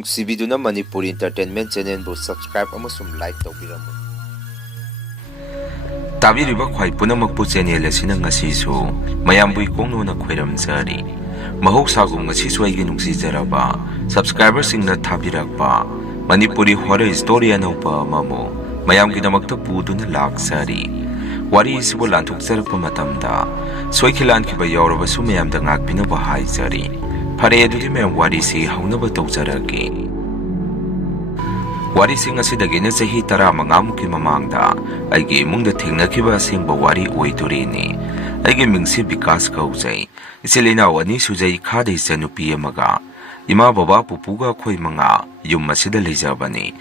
ꯅꯨꯡꯁꯤꯕꯤꯗꯨꯅ Manipuri entertainment ꯆꯦꯅꯦꯜꯕꯨ subscribe ꯑꯃꯁꯨꯡ like ꯇꯧꯕꯤꯔꯝꯃꯨ꯫ ꯇꯥꯕꯤꯔꯤꯕ ꯈ꯭ꯋꯥꯏ ꯄꯨꯝꯅꯃꯛꯄꯨ ꯆꯦꯅꯦꯜ ꯑꯁꯤꯅ ꯉꯁꯤꯁꯨ ꯃꯌꯥꯝꯕꯨ ꯏꯀꯣꯡꯅꯣꯅ ꯈꯣꯏꯔꯝꯖꯔꯤ꯫ ꯃꯍꯧꯁꯥꯒꯨꯝ ꯉꯁꯤꯁꯨ ꯑꯩꯒꯤ ꯅꯨꯡꯁꯤꯖꯔꯕ ꯁꯕꯁꯀ꯭ꯔꯥꯏꯕꯔꯁꯤꯡꯅ ꯊꯥꯕꯤꯔꯛꯄ ꯃꯅꯤꯄꯨꯔꯤ ꯍꯣꯔꯔ ꯁ꯭ꯇꯣꯔꯤ ꯑꯅꯧꯕ ꯑꯃꯕꯨ ꯃꯌꯥꯝꯒꯤꯗꯃꯛꯇ ꯄꯨꯗꯨꯅ ꯂꯥꯛꯆꯔꯤ꯫ ꯋꯥꯔꯤ ꯑꯁꯤꯕꯨ ꯂꯥꯟꯊꯣꯛꯆꯔꯛꯄ ꯃꯇꯝꯗ ꯁꯣꯏꯈꯤꯂꯥꯟꯈꯤꯕ ꯌꯥꯎꯔꯕꯁꯨ ꯃꯌꯥꯝꯗ ꯉꯥꯛꯄꯤꯅꯕ ꯍꯥꯏꯖꯔꯤ꯫ ꯐꯔꯦ ꯑꯗꯨꯗꯤ ꯃꯌꯥꯝ ꯋꯥꯔꯤꯁꯤ ꯍꯧꯅꯕ ꯇꯧꯖꯔꯒꯦ꯫ ꯋꯥꯔꯤꯁꯤꯡ ꯑꯁꯤꯗꯒꯤꯅ ꯆꯍꯤ 15ꯃꯨꯛꯀꯤ ꯃꯃꯥꯡꯗ ꯑꯩꯒꯤ ꯏꯃꯨꯡꯗ ꯊꯦꯡꯅꯈꯤꯕ ꯑꯁꯦꯡꯕ ꯋꯥꯔꯤ ꯑꯣꯏꯗꯣꯔꯤꯅꯤ꯫ ꯑꯩꯒꯤ ꯃꯤꯡꯁꯤ ꯕꯤꯀꯥꯁ ꯀꯧꯖꯩ꯫ ꯏꯆꯤꯜ ꯏꯅꯥꯎ 2 ꯁꯨꯖꯩ, ꯏꯈꯥꯗ ꯏꯆꯟꯅꯨꯄꯤ ꯑꯃꯒ꯫ ꯏꯃꯥ ꯕꯕꯥ ꯄꯨꯄꯨꯒ ꯑꯩꯈꯣꯏ 5 ꯌꯨꯝ ꯑꯁꯤꯗ ꯂꯩꯖꯕꯅꯤ꯫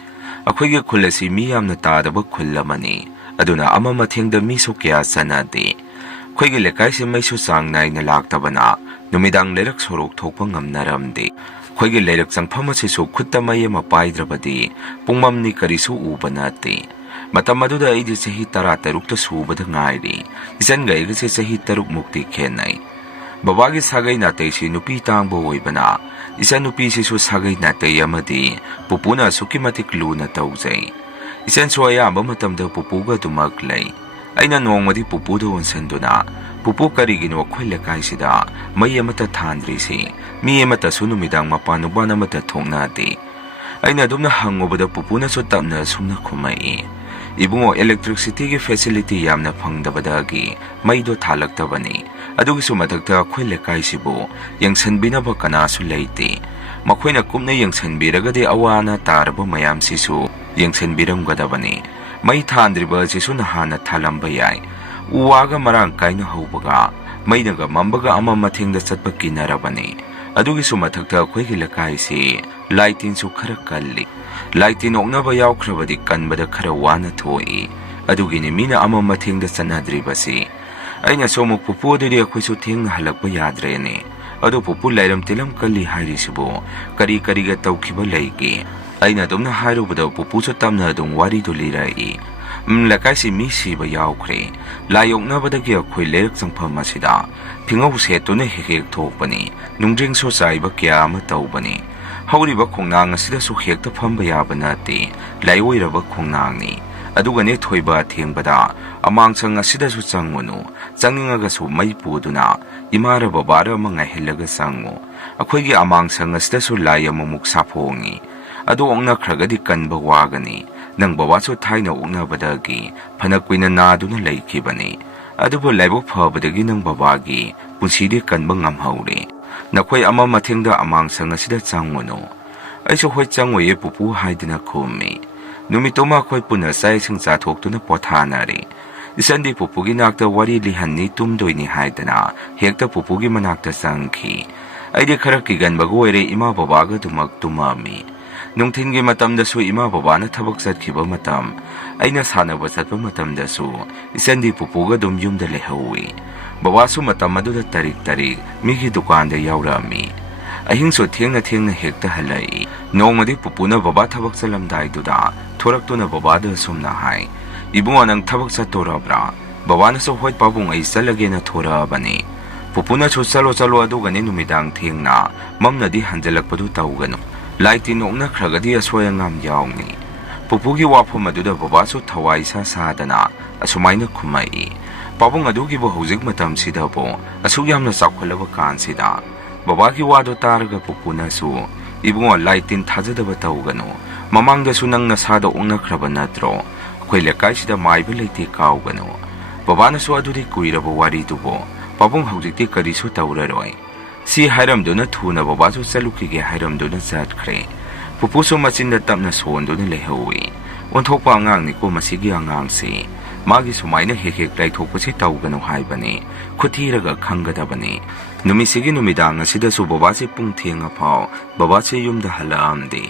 ꯑꯩꯈꯣꯏꯒꯤ ꯈꯨꯜ ꯑꯁꯤ ꯃꯤ ꯌꯥꯝꯅ ꯇꯥꯗꯕ ꯈꯨꯜ ꯑꯃꯅꯤ꯫ ꯑꯗꯨꯅ ꯑꯃ ꯃꯊꯦꯡꯗ ꯃꯤꯁꯨ ꯀꯌꯥ ꯆꯟꯅꯗꯦ꯫ ꯑꯩꯈꯣꯏꯒꯤ ꯂꯩꯀꯥꯏꯁꯤ ꯃꯩꯁꯨ ꯆꯥꯡ ꯅꯥꯏꯅ ꯂꯥꯛꯇꯕꯅ ꯅꯨꯃꯤꯗꯥꯡ ꯂꯩꯔꯛ ꯁꯣꯔꯣꯛ ꯊꯣꯛꯄ ꯉꯝꯅꯔꯝꯗꯦ꯫ ꯑꯩꯈꯣꯏꯒꯤ ꯂꯩꯔꯛ ꯆꯪꯐꯝ ꯑꯁꯤꯁꯨ ꯈꯨꯠꯇ ꯃꯩ ꯑꯃ ꯄꯥꯏꯗ꯭ꯔꯕꯗꯤ ꯄꯨꯡꯃꯝꯅꯤ ꯀꯔꯤꯁꯨ ꯎꯕ ꯅꯠꯇꯦ꯫ ꯃꯇꯝ ꯑꯗꯨꯗ ꯑꯩꯗꯤ ꯆꯍꯤ 13ꯇ ꯁꯨꯕꯗ ꯉꯥꯏꯔꯤ꯫ ꯏꯆꯟꯒ ꯑꯩꯒꯁꯦ ꯆꯍꯤ 6ꯃꯨꯛꯇꯤ ꯈꯦꯠꯅꯩ꯫ ꯕꯕꯥꯒꯤ ꯁꯥꯒꯩ ꯅꯥꯇꯩꯁꯤ ꯅꯨꯄꯤ ꯇꯥꯡꯕ ꯑꯣꯏꯕꯅ ꯏꯆꯟ ꯅꯨꯄꯤꯁꯤꯁꯨ ꯁꯥꯒꯩ ꯅꯥꯇꯩ ꯑꯃꯗꯤ ꯄꯨꯄꯨꯅ ꯑꯁꯨꯛꯀꯤ ꯃꯇꯤꯛ ꯂꯨꯅ ꯇꯧꯖꯩ꯫ ꯏꯆꯟꯁꯨ ꯑꯌꯥꯝꯕ ꯃꯇꯝꯗ ꯄꯨꯄꯨꯒ ꯑꯗꯨꯃꯛ ꯂꯩ꯫ ꯑꯩꯅ ꯅꯣꯡꯃꯗꯤ ꯄꯨꯄꯨꯗ ꯑꯣꯟꯁꯤꯟꯗꯨꯅ, "ꯄꯨꯄꯨ, ꯀꯔꯤꯒꯤꯅꯣ ꯑꯩꯈꯣꯏ ꯂꯩꯀꯥꯏꯁꯤꯗ ꯃꯩ ꯑꯃꯠꯇ ꯊꯥꯟꯗ꯭ꯔꯤꯁꯤ? ꯃꯤ ꯑꯃꯠꯇꯁꯨ ꯅꯨꯃꯤꯗꯥꯡ ꯃꯄꯥꯟ ꯑꯃꯠꯇ ꯊꯣꯛꯅꯗꯦ?" ꯑꯩꯅ ꯑꯗꯨꯝꯅ ꯍꯪꯉꯨꯕꯗ ꯄꯨꯄꯨꯅꯁꯨ ꯇꯞꯅ ꯑꯁꯨꯝꯅ ꯈꯨꯝꯃꯛꯏ, "ꯏꯕꯨꯡꯉꯣ, ꯏꯂꯦꯛꯇ꯭ꯔꯤꯁꯤꯇꯤꯒꯤ ꯐꯦꯁꯤꯂꯤꯇꯤ ꯌꯥꯝꯅ ꯐꯪꯗꯕꯗꯒꯤ ꯃꯩꯗꯣ ꯊꯥꯜꯂꯛꯇꯕꯅꯤ꯫ ꯑꯗꯨꯒꯤꯁꯨ ꯃꯊꯛꯇ ꯑꯩꯈꯣꯏ ꯂꯩꯀꯥꯏꯁꯤꯕꯨ ꯌꯦꯡꯁꯤꯟꯕꯤꯅꯕ ꯀꯅꯥꯁꯨ ꯂꯩꯇꯦ꯫ ꯃꯈꯣꯏꯅ ꯀꯨꯞꯅ ꯌꯦꯡꯁꯤꯟꯕꯤꯔꯒꯗꯤ ꯑꯋꯥ ꯑꯅꯥ ꯇꯥꯔꯕ ꯃꯌꯥꯝꯁꯤꯁꯨ ꯌꯦꯡꯁꯤꯟꯕꯤꯔꯝꯒꯗꯕꯅꯤ꯫ ꯃꯩ ꯊꯥꯟꯗ꯭ꯔꯤꯕ ꯑꯁꯤꯁꯨ ꯅꯍꯥꯟꯅ ꯊꯥꯜꯂꯝꯕ ꯌꯥꯏ꯫ ꯎ ꯋꯥꯒ ꯃꯔꯥꯡ ꯀꯥꯏꯅ ꯍꯧꯕꯒ ꯃꯩꯅꯒ ꯃꯝꯕꯒ ꯑꯃ ꯃꯊꯦꯡꯗ ꯆꯠꯄ ꯀꯤꯅꯔꯕꯅꯤ꯫ ꯑꯗꯨꯒꯤꯁꯨ ꯃꯊꯛꯇ ꯑꯩꯈꯣꯏꯒꯤ ꯂꯩꯀꯥꯏꯁꯤ ꯂꯥꯏ ꯇꯤꯟꯁꯨ ꯈꯔ ꯀꯜꯂꯤ꯫ ꯂꯥꯏ ꯇꯤꯟ ꯑꯣꯛꯅꯕ ꯌꯥꯎꯈ꯭ꯔꯕꯗꯤ ꯀꯟꯕꯗ ꯈꯔ ꯋꯥꯅ ꯊꯣꯛꯏ꯫ ꯑꯗꯨꯒꯤꯅꯤ ꯃꯤꯅ ꯑꯃ ꯃꯊꯦꯡꯗ ꯆꯠꯅꯗ꯭ꯔꯤꯕꯁꯤ." ꯑꯩꯅꯁꯨ ꯑꯃꯨꯛ, "ꯄꯨꯄꯨ, ꯑꯗꯨꯗꯤ ꯑꯩꯈꯣꯏꯁꯨ ꯊꯦꯡꯅ ꯍꯜꯂꯛꯄ ꯌꯥꯗ꯭ꯔꯦꯅꯦ꯫ ꯑꯗꯨ ꯄꯨꯄꯨ, ꯂꯩꯔꯝ ꯇꯤꯂꯝ ꯀꯜꯂꯤ ꯍꯥꯏꯔꯤꯁꯤꯕꯨ ꯀꯔꯤꯒ ꯇꯧꯈꯤꯕ ꯂꯩꯒꯦ?" ꯑꯩꯅ ꯑꯗꯨꯝꯅ ꯍꯥꯏꯔꯨꯕꯗ ꯄꯨꯄꯨꯁꯨ ꯇꯞꯅ ꯑꯗꯨꯝ ꯋꯥꯔꯤꯗꯨ ꯂꯤꯔꯛꯏ꯫ "ꯂꯩꯀꯥꯏꯁꯤ ꯃꯤ ꯁꯤꯕ ꯌꯥꯎꯈ꯭ꯔꯦ꯫ ꯂꯥꯏ ꯑꯣꯛꯅꯕꯗꯒꯤ ꯑꯩꯈꯣꯏ ꯂꯩꯔꯛ ꯆꯪꯐꯝ ꯑꯁꯤꯗ ꯐꯤꯉꯧ ꯁꯦꯠꯇꯨꯅ ꯍꯦꯛ ꯊꯣꯛꯄꯅꯤ꯫ ꯅꯨꯡꯗ꯭ꯔꯤꯡꯁꯨ ꯆꯥꯏꯕ ꯀꯌꯥ ꯑꯃ ꯇꯧꯕꯅꯤ꯫ ꯍꯧꯔꯤꯕ ꯈꯣꯡꯅꯥꯡ ꯑꯁꯤꯗꯁꯨ ꯍꯦꯛꯇ ꯐꯝꯕ ꯌꯥꯕ ꯅꯠꯇꯦ꯫ ꯂꯥꯏꯑꯣꯏꯔꯕ ꯈꯣꯡꯅꯥꯡꯅꯤ꯫ ꯑꯗꯨꯒꯅꯦ ꯊꯣꯏꯕ ꯑꯊꯦꯡꯕꯗ ꯑꯃꯥꯡꯁꯪ ꯑꯁꯤꯗꯁꯨ ꯆꯪꯉꯨꯅꯨ꯫ ꯆꯪꯅꯤꯡꯉꯒꯁꯨ ꯃꯩ ꯄꯨꯗꯨꯅ ꯏꯃꯥꯔ ꯕꯕꯥꯔ ꯑꯃ ꯉꯥꯏꯍꯜꯂꯒ ꯆꯪꯉꯨ꯫ ꯑꯩꯈꯣꯏꯒꯤ ꯑꯃꯥꯡꯁꯪ ꯑꯁꯤꯗꯁꯨ ꯂꯥꯏ ꯑꯃꯃꯨꯛ ꯁꯥꯐꯣꯡꯉꯤ꯫ ꯑꯗꯨ ꯑꯣꯛꯅꯈ꯭ꯔꯒꯗꯤ ꯀꯟꯕ ꯋꯥꯒꯅꯤ꯫ ꯅꯪ ꯕꯕꯥꯁꯨ ꯊꯥꯏꯅ ꯑꯣꯛꯅꯕꯗꯒꯤ ꯐꯅ ꯀꯨꯏꯅ ナꯗꯨꯅ ꯂꯩꯈꯤꯕꯅꯤ꯫ ꯑꯗꯨꯕꯨ ꯂꯥꯏꯕꯛ ꯐꯕꯗꯒꯤ ꯅꯪ ꯕꯕꯥꯒꯤ ꯄꯨꯟꯁꯤꯗꯤ ꯀꯟꯕ ꯉꯝꯍꯧꯔꯦ꯫ ꯅꯈꯣꯏ ꯑꯃ ꯃꯊꯦꯡꯗ ꯑꯃꯥꯡꯁꯪ ꯑꯁꯤꯗ ꯆꯪꯉꯨꯅꯨ." ꯑꯩꯁꯨ "ꯍꯣꯏ, ꯆꯪꯉꯣꯏꯌꯦ ꯄꯨꯄꯨ" ꯍꯥꯏꯗꯨꯅ ꯈꯨꯝꯃꯤ꯫ ꯅꯨꯃꯤꯠꯇꯨꯃ ꯑꯩꯈꯣꯏ ꯄꯨꯟꯅ ꯆꯥꯛ ꯏꯁꯤꯡ ꯆꯥꯊꯣꯛꯇꯨꯅ ꯄꯣꯊꯥꯅꯔꯤ꯫ ꯏꯆꯟꯗꯤ ꯄꯨꯄꯨꯒꯤ ꯅꯥꯛꯇ ꯋꯥꯔꯤ ꯂꯤꯍꯟꯅꯤ, ꯇꯨꯝꯗꯣꯏꯅꯤ ꯍꯥꯏꯗꯅ ꯍꯦꯛꯇ ꯄꯨꯄꯨꯒꯤ ꯃꯅꯥꯛꯇ ꯆꯪꯈꯤ꯫ ꯑꯩꯗꯤ ꯈꯔ ꯀꯤꯒꯟꯕꯒ ꯑꯣꯏꯔꯦ ꯏꯃꯥ ꯕꯕꯥꯒ ꯑꯗꯨꯃꯛ ꯇꯨꯝꯃꯝꯃꯤ꯫ ꯅꯨꯡꯊꯤꯟꯒꯤ ꯃꯇꯝꯗꯁꯨ ꯏꯃꯥ ꯕꯕꯥꯅ ꯊꯕꯛ ꯆꯠꯈꯤꯕ ꯃꯇꯝ, ꯑꯩꯅ ꯁꯥꯟꯅꯕ ꯆꯠꯄ ꯃꯇꯝꯗꯁꯨ ꯏꯆꯟꯗꯤ ꯄꯨꯄꯨꯒ ꯑꯗꯨꯝ ꯌꯨꯝꯗ ꯂꯩꯍꯧꯏ꯫ ꯕꯕꯥꯁꯨ ꯃꯇꯝ ꯑꯗꯨꯗ ꯇꯔꯤꯛ ꯃꯤꯒꯤ ꯗꯨꯀꯥꯟꯗ ꯌꯥꯎꯔꯝꯃꯤ꯫ ꯑꯍꯤꯡꯁꯨ ꯊꯦꯡꯅ ꯍꯦꯛꯇ ꯍꯜꯂꯛꯏ꯫ ꯅꯣꯡꯃꯗꯤ ꯄꯨꯄꯨꯅ ꯕꯕꯥ ꯊꯕꯛ ꯆꯠꯂꯝꯗꯥꯏꯗꯨꯗ ꯊꯣꯔꯛꯇꯨꯅ ꯕꯕꯥꯗ ꯑꯁꯨꯝꯅ ꯍꯥꯏ, "ꯏꯕꯨꯡꯉꯣ, ꯅꯪ ꯊꯕꯛ ꯆꯠꯇꯣꯔꯕ꯭ꯔꯥ?" ꯕꯕꯥꯅꯁꯨ, "ꯍꯣꯏ ꯄꯥꯕꯨꯡ, ꯑꯩ ꯆꯠꯂꯒꯦꯅ ꯊꯣꯔꯛꯑꯕꯅꯤ." ꯄꯨꯄꯨꯅꯁꯨ, "ꯆꯠꯂꯣ, ꯑꯗꯨꯒꯅꯦ ꯅꯨꯃꯤꯗꯥꯡ ꯊꯦꯡꯅ ꯃꯝꯅꯗꯤ ꯍꯟꯖꯤꯜꯂꯛꯄꯗꯨ ꯇꯧꯒꯅꯨ꯫ ꯂꯥꯏ ꯇꯤꯟ ꯑꯣꯛꯅꯈ꯭ꯔꯒꯗꯤ ꯑꯁꯣꯏ ꯑꯉꯥꯝ ꯌꯥꯎꯅꯤ." ꯄꯨꯄꯨꯒꯤ ꯋꯥꯐꯝ ꯑꯗꯨꯗ ꯕꯕꯥꯁꯨ ꯊꯋꯥꯏ ꯁꯥꯗꯅ ꯑꯁꯨꯃꯥꯏꯅ ꯈꯨꯝꯃꯛꯏ, "ꯄꯥꯕꯨꯡ, ꯑꯗꯨꯒꯤꯕꯨ ꯍꯧꯖꯤꯛ ꯃꯇꯝꯁꯤꯗꯕꯨ ꯑꯁꯨꯛ ꯌꯥꯝꯅ ꯆꯥꯎꯈꯠꯂꯕ ꯀꯥꯟꯁꯤꯗ." ꯕꯕꯥꯒꯤ ꯋꯥꯗꯨ ꯇꯥꯔꯒ ꯄꯨꯄꯨꯅꯁꯨ, "ꯏꯕꯨꯡꯉꯣ, ꯂꯥꯏ ꯇꯤꯟ ꯊꯥꯖꯗꯕ ꯇꯧꯒꯅꯨ꯫ ꯃꯃꯥꯡꯗꯁꯨ ꯅꯪ ꯅꯁꯥꯗ ꯑꯣꯛꯅꯈ꯭ꯔꯕ ꯅꯠꯇ꯭ꯔꯣ? ꯑꯩꯈꯣꯏ ꯂꯩꯀꯥꯏꯁꯤꯗ ꯃꯥꯏꯕ ꯂꯩꯇꯦ, ꯀꯥꯎꯒꯅꯨ." ꯕꯕꯥꯅꯁꯨ, "ꯑꯗꯨꯗꯤ ꯀꯨꯏꯔꯕ ꯋꯥꯔꯤꯗꯨꯕꯨ ꯄꯥꯕꯨꯡ, ꯍꯧꯖꯤꯛꯇꯤ ꯀꯔꯤꯁꯨ ꯇꯧꯔꯔꯣꯏ." ꯁꯤ ꯍꯥꯏꯔꯝꯗꯨꯅ ꯊꯨꯅ ꯕꯕꯥꯁꯨ ꯆꯠꯂꯨꯈꯤꯒꯦ ꯍꯥꯏꯔꯝꯗꯨꯅ ꯆꯠꯈ꯭ꯔꯦ꯫ ꯄꯨꯄꯨꯁꯨ ꯃꯆꯤꯟꯗ ꯇꯞꯅ ꯁꯣꯟꯗꯨꯅ ꯂꯩꯍꯧꯏ꯫ ꯑꯣꯟꯊꯣꯛꯄ ꯑꯉꯥꯡꯅꯤꯀꯣ ꯃꯁꯤꯒꯤ ꯑꯉꯥꯡꯁꯤ꯫ ꯃꯥꯒꯤ ꯁꯨꯃꯥꯏꯅ ꯍꯦꯛ ꯂꯥꯏꯊꯣꯛꯄꯁꯤ ꯇꯧꯒꯅꯨ ꯍꯥꯏꯕꯅꯤ꯫ ꯈꯨꯊꯤꯔꯒ ꯈꯪꯒꯗꯕꯅꯤ꯫ ꯅꯨꯃꯤꯠꯁꯤꯒꯤ ꯅꯨꯃꯤꯗꯥꯡ ꯑꯁꯤꯗꯁꯨ ꯕꯕꯥꯁꯤ ꯄꯨꯡ ꯊꯦꯡꯉꯐꯥꯎ ꯕꯕꯥꯁꯤ ꯌꯨꯝꯗ ꯍꯜꯂꯛꯑꯝꯗꯦ꯫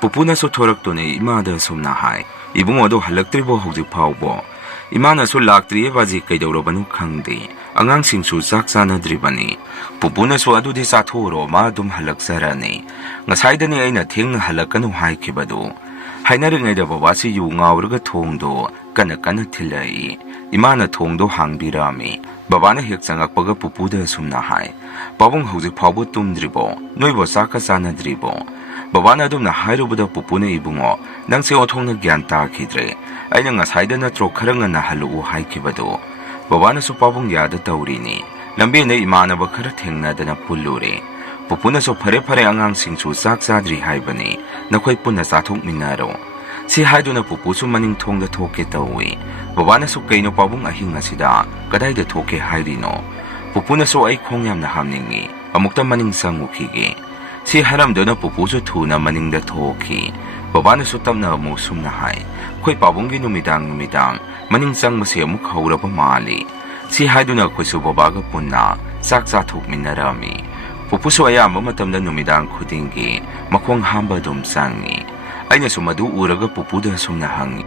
ꯄꯨꯄꯨꯅꯁꯨ ꯊꯣꯔꯛꯇꯨꯅ ꯏꯃꯥꯗ ꯑꯁꯨꯝꯅ ꯍꯥꯏ, "ꯏꯕꯨꯡꯉꯣ, ꯑꯗꯨ ꯍꯜꯂꯛꯇ꯭ꯔꯤꯕꯣ ꯍꯧꯖꯤꯛ ꯐꯥꯎꯕꯣ?" ꯏꯃꯥꯅꯁꯨ, "ꯂꯥꯛꯇ꯭ꯔꯤꯌꯦ ꯕꯥꯖꯤ, ꯀꯩꯗꯧꯔꯕꯅꯣ ꯈꯪꯗꯦ꯫ ꯑꯉꯥꯡꯁꯤꯡꯁꯨ ꯆꯥꯛ ꯆꯥꯅꯗ꯭ꯔꯤꯕꯅꯤ." ꯄꯨꯄꯨꯅꯁꯨ, "ꯑꯗꯨꯗꯤ ꯆꯥꯊꯣꯛꯎꯔꯣ, ꯃꯥ ꯑꯗꯨꯝ ꯍꯜꯂꯛꯆꯔꯅꯤ꯫ ꯉꯁꯥꯏꯗꯅꯤ ꯑꯩꯅ ꯊꯦꯡꯅ ꯍꯜꯂꯛꯀꯅꯨ ꯍꯥꯏꯈꯤꯕꯗꯨ." ꯍꯥꯏꯅꯔꯤꯉꯩꯗ ꯕꯕꯥꯁꯤ ꯌꯨ ꯉꯥꯎꯔꯒ ꯊꯣꯡꯗꯣ ꯀꯟꯅ ꯊꯤꯜꯂꯛꯏ꯫ ꯏꯃꯥꯅ ꯊꯣꯡꯗꯣ ꯍꯥꯡꯕꯤꯔꯝꯃꯤ꯫ ꯕꯕꯥꯅ ꯍꯦꯛ ꯆꯪꯉꯛꯄꯒ ꯄꯨꯄꯨꯗ ꯑꯁꯨꯝꯅ ꯍꯥꯏ, "ꯄꯥꯕꯨꯡ, ꯍꯧꯖꯤꯛ ꯐꯥꯎꯕ ꯇꯨꯝꯗ꯭ꯔꯤꯕꯣ? ꯅꯣꯏꯕꯣ ꯆꯥꯛꯀ ꯆꯥꯅꯗ꯭ꯔꯤꯕꯣ?" Babana adumna hairubada pupuna ibungo nangse othongna gyan takhidre aina ngasaida natro kharanga na halu haikibado babana su pabung yada tawrini lambi na imanaba khara thengna dana pullure pupuna su phare phare angang singchu sak sadri haibani nakhoi punna sathok minaro si haiduna pupu su maning thongda thoke tawi babana su kaino pabung ahing asida kadai da thoke hairino pupuna su ai khongyam na hamningi amukta maning sangukhige si haramdona pupu su thuna maning da thoki babana su tamna mu sumna hai khoi pabunggi numidang maning sang mase amuk hauraba mali si haiduna khoi su babaga punna sak sathok minarami pupu su ayamba matamda numidang khudingi makhong hamba dum sangi aina su madu uraga pupu da sumna hangi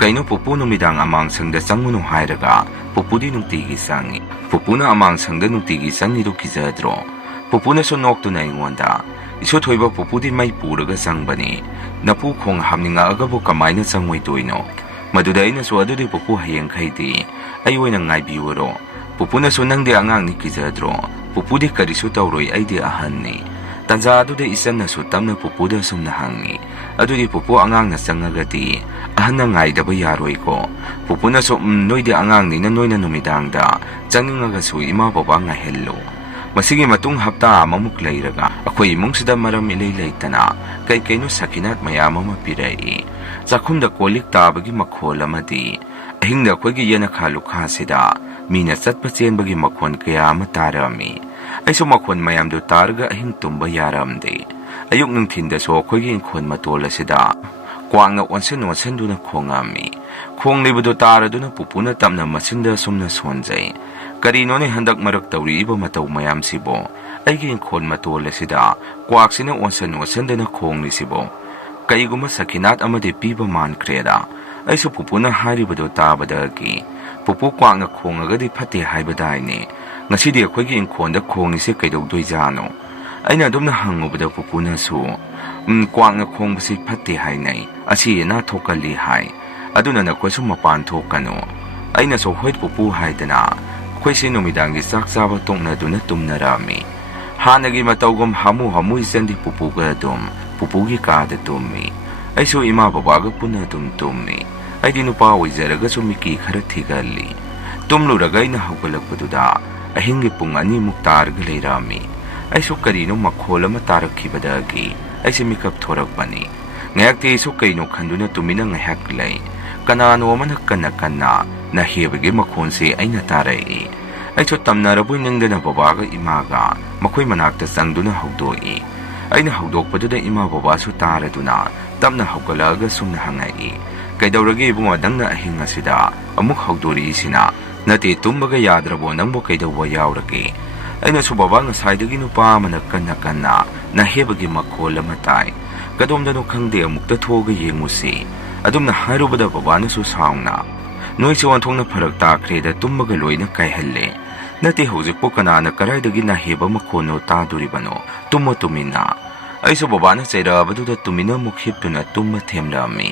kaino pupu numidang amang sangda sangunu hairaga pupu di nungtigi sangi pupu na amang sangda nungtigi sangi do kizadro pupu na su noktu na ingonda iso thoiba pupu di mai puraga sangbani napu khong hamninga agabu kamaina sangwai toino maduda ina su adudi pupu hayeng khaidi ai oina ngai biworo pupu na su nangde angang ni kizadro pupu di karisu tawroi aidi ahanni tanza adude isan na su tamna pupu da sumna hangi adudi pupu angang na sangagati ahana ngai daba yaroi ko pupu na su noide angang ni na noina numidangda changingaga su ima baba nga hello masigi matung hapta amamuk leiraga akhoi imungsida maram ilei leitana kai kaino sakinat mayam ama pirai zakhumda kolik tabagi makhol amadi ahingda khoigi yena khalu khasida mina satpa chenbagi makhon kaya ama tarami aiso makhon mayam do targa ahing tumba yaramde ayuk nungthinda so khoigi inkhon matol asida kwangna onsen duna khongami khong libudo taraduna pupuna tamna masinda sumna sonjai karino ne handak marak tawri iba mataw mayam sibo aigi inkhon matol asida kwaksina onsen dana khong ni sibo kaiguma sakinat amade piba man kreda aiso pupuna haribado tabadagi pupu kwangna khongagadi phate haibadaine ngasidi akhoi inkhonda khong ni se kaidok doijano aina adumna hangubada pupuna su kwangna khong basi phate hainai asi na thokali hai aduna na khoisu mapan thokano aina so hoit pupu haidana khoisi numidangi sak saba tongna duna tumnarami hanagi matawgum hamu isandi pupu ga dum pupugi ka da tummi aiso ima baba ga puna tummi aidi nupa oizaraga sumiki khara thigali tumluraga ina haugalakpaduda ahingi pung ani muktar ga leirami aiso karino makhol ama tarakhibadagi aisi mikap thorakpani ngayakti iso kaino khanduna tumina ngahak lei kanano amana kanna na hebage makhonse aina tarai aiso tamnarabu ningdana babaga imaga makhoi manakta sangduna hawdoi aina hawdokpaduda ima baba su taraduna tamna hawgalaga sumna hangai kaidawrage ibunga dangna ahinga sida amuk hawdori sina nati tumbaga yadrabo nangbo kaidawwa yawrage aina su baba nga saidagi nupa mana kanna na hebagi makhol amatai kadomdano khangde amukta thoga yengusi adumna harubada baba na su saungna noi se wanthongna pharak takreda tumbaga loina kaihalle nati hojikpo kanana karaidagi na heba makhono taduribano tummo tumina aiso baba na chairabaduda tumina mukhiptuna tumma themlami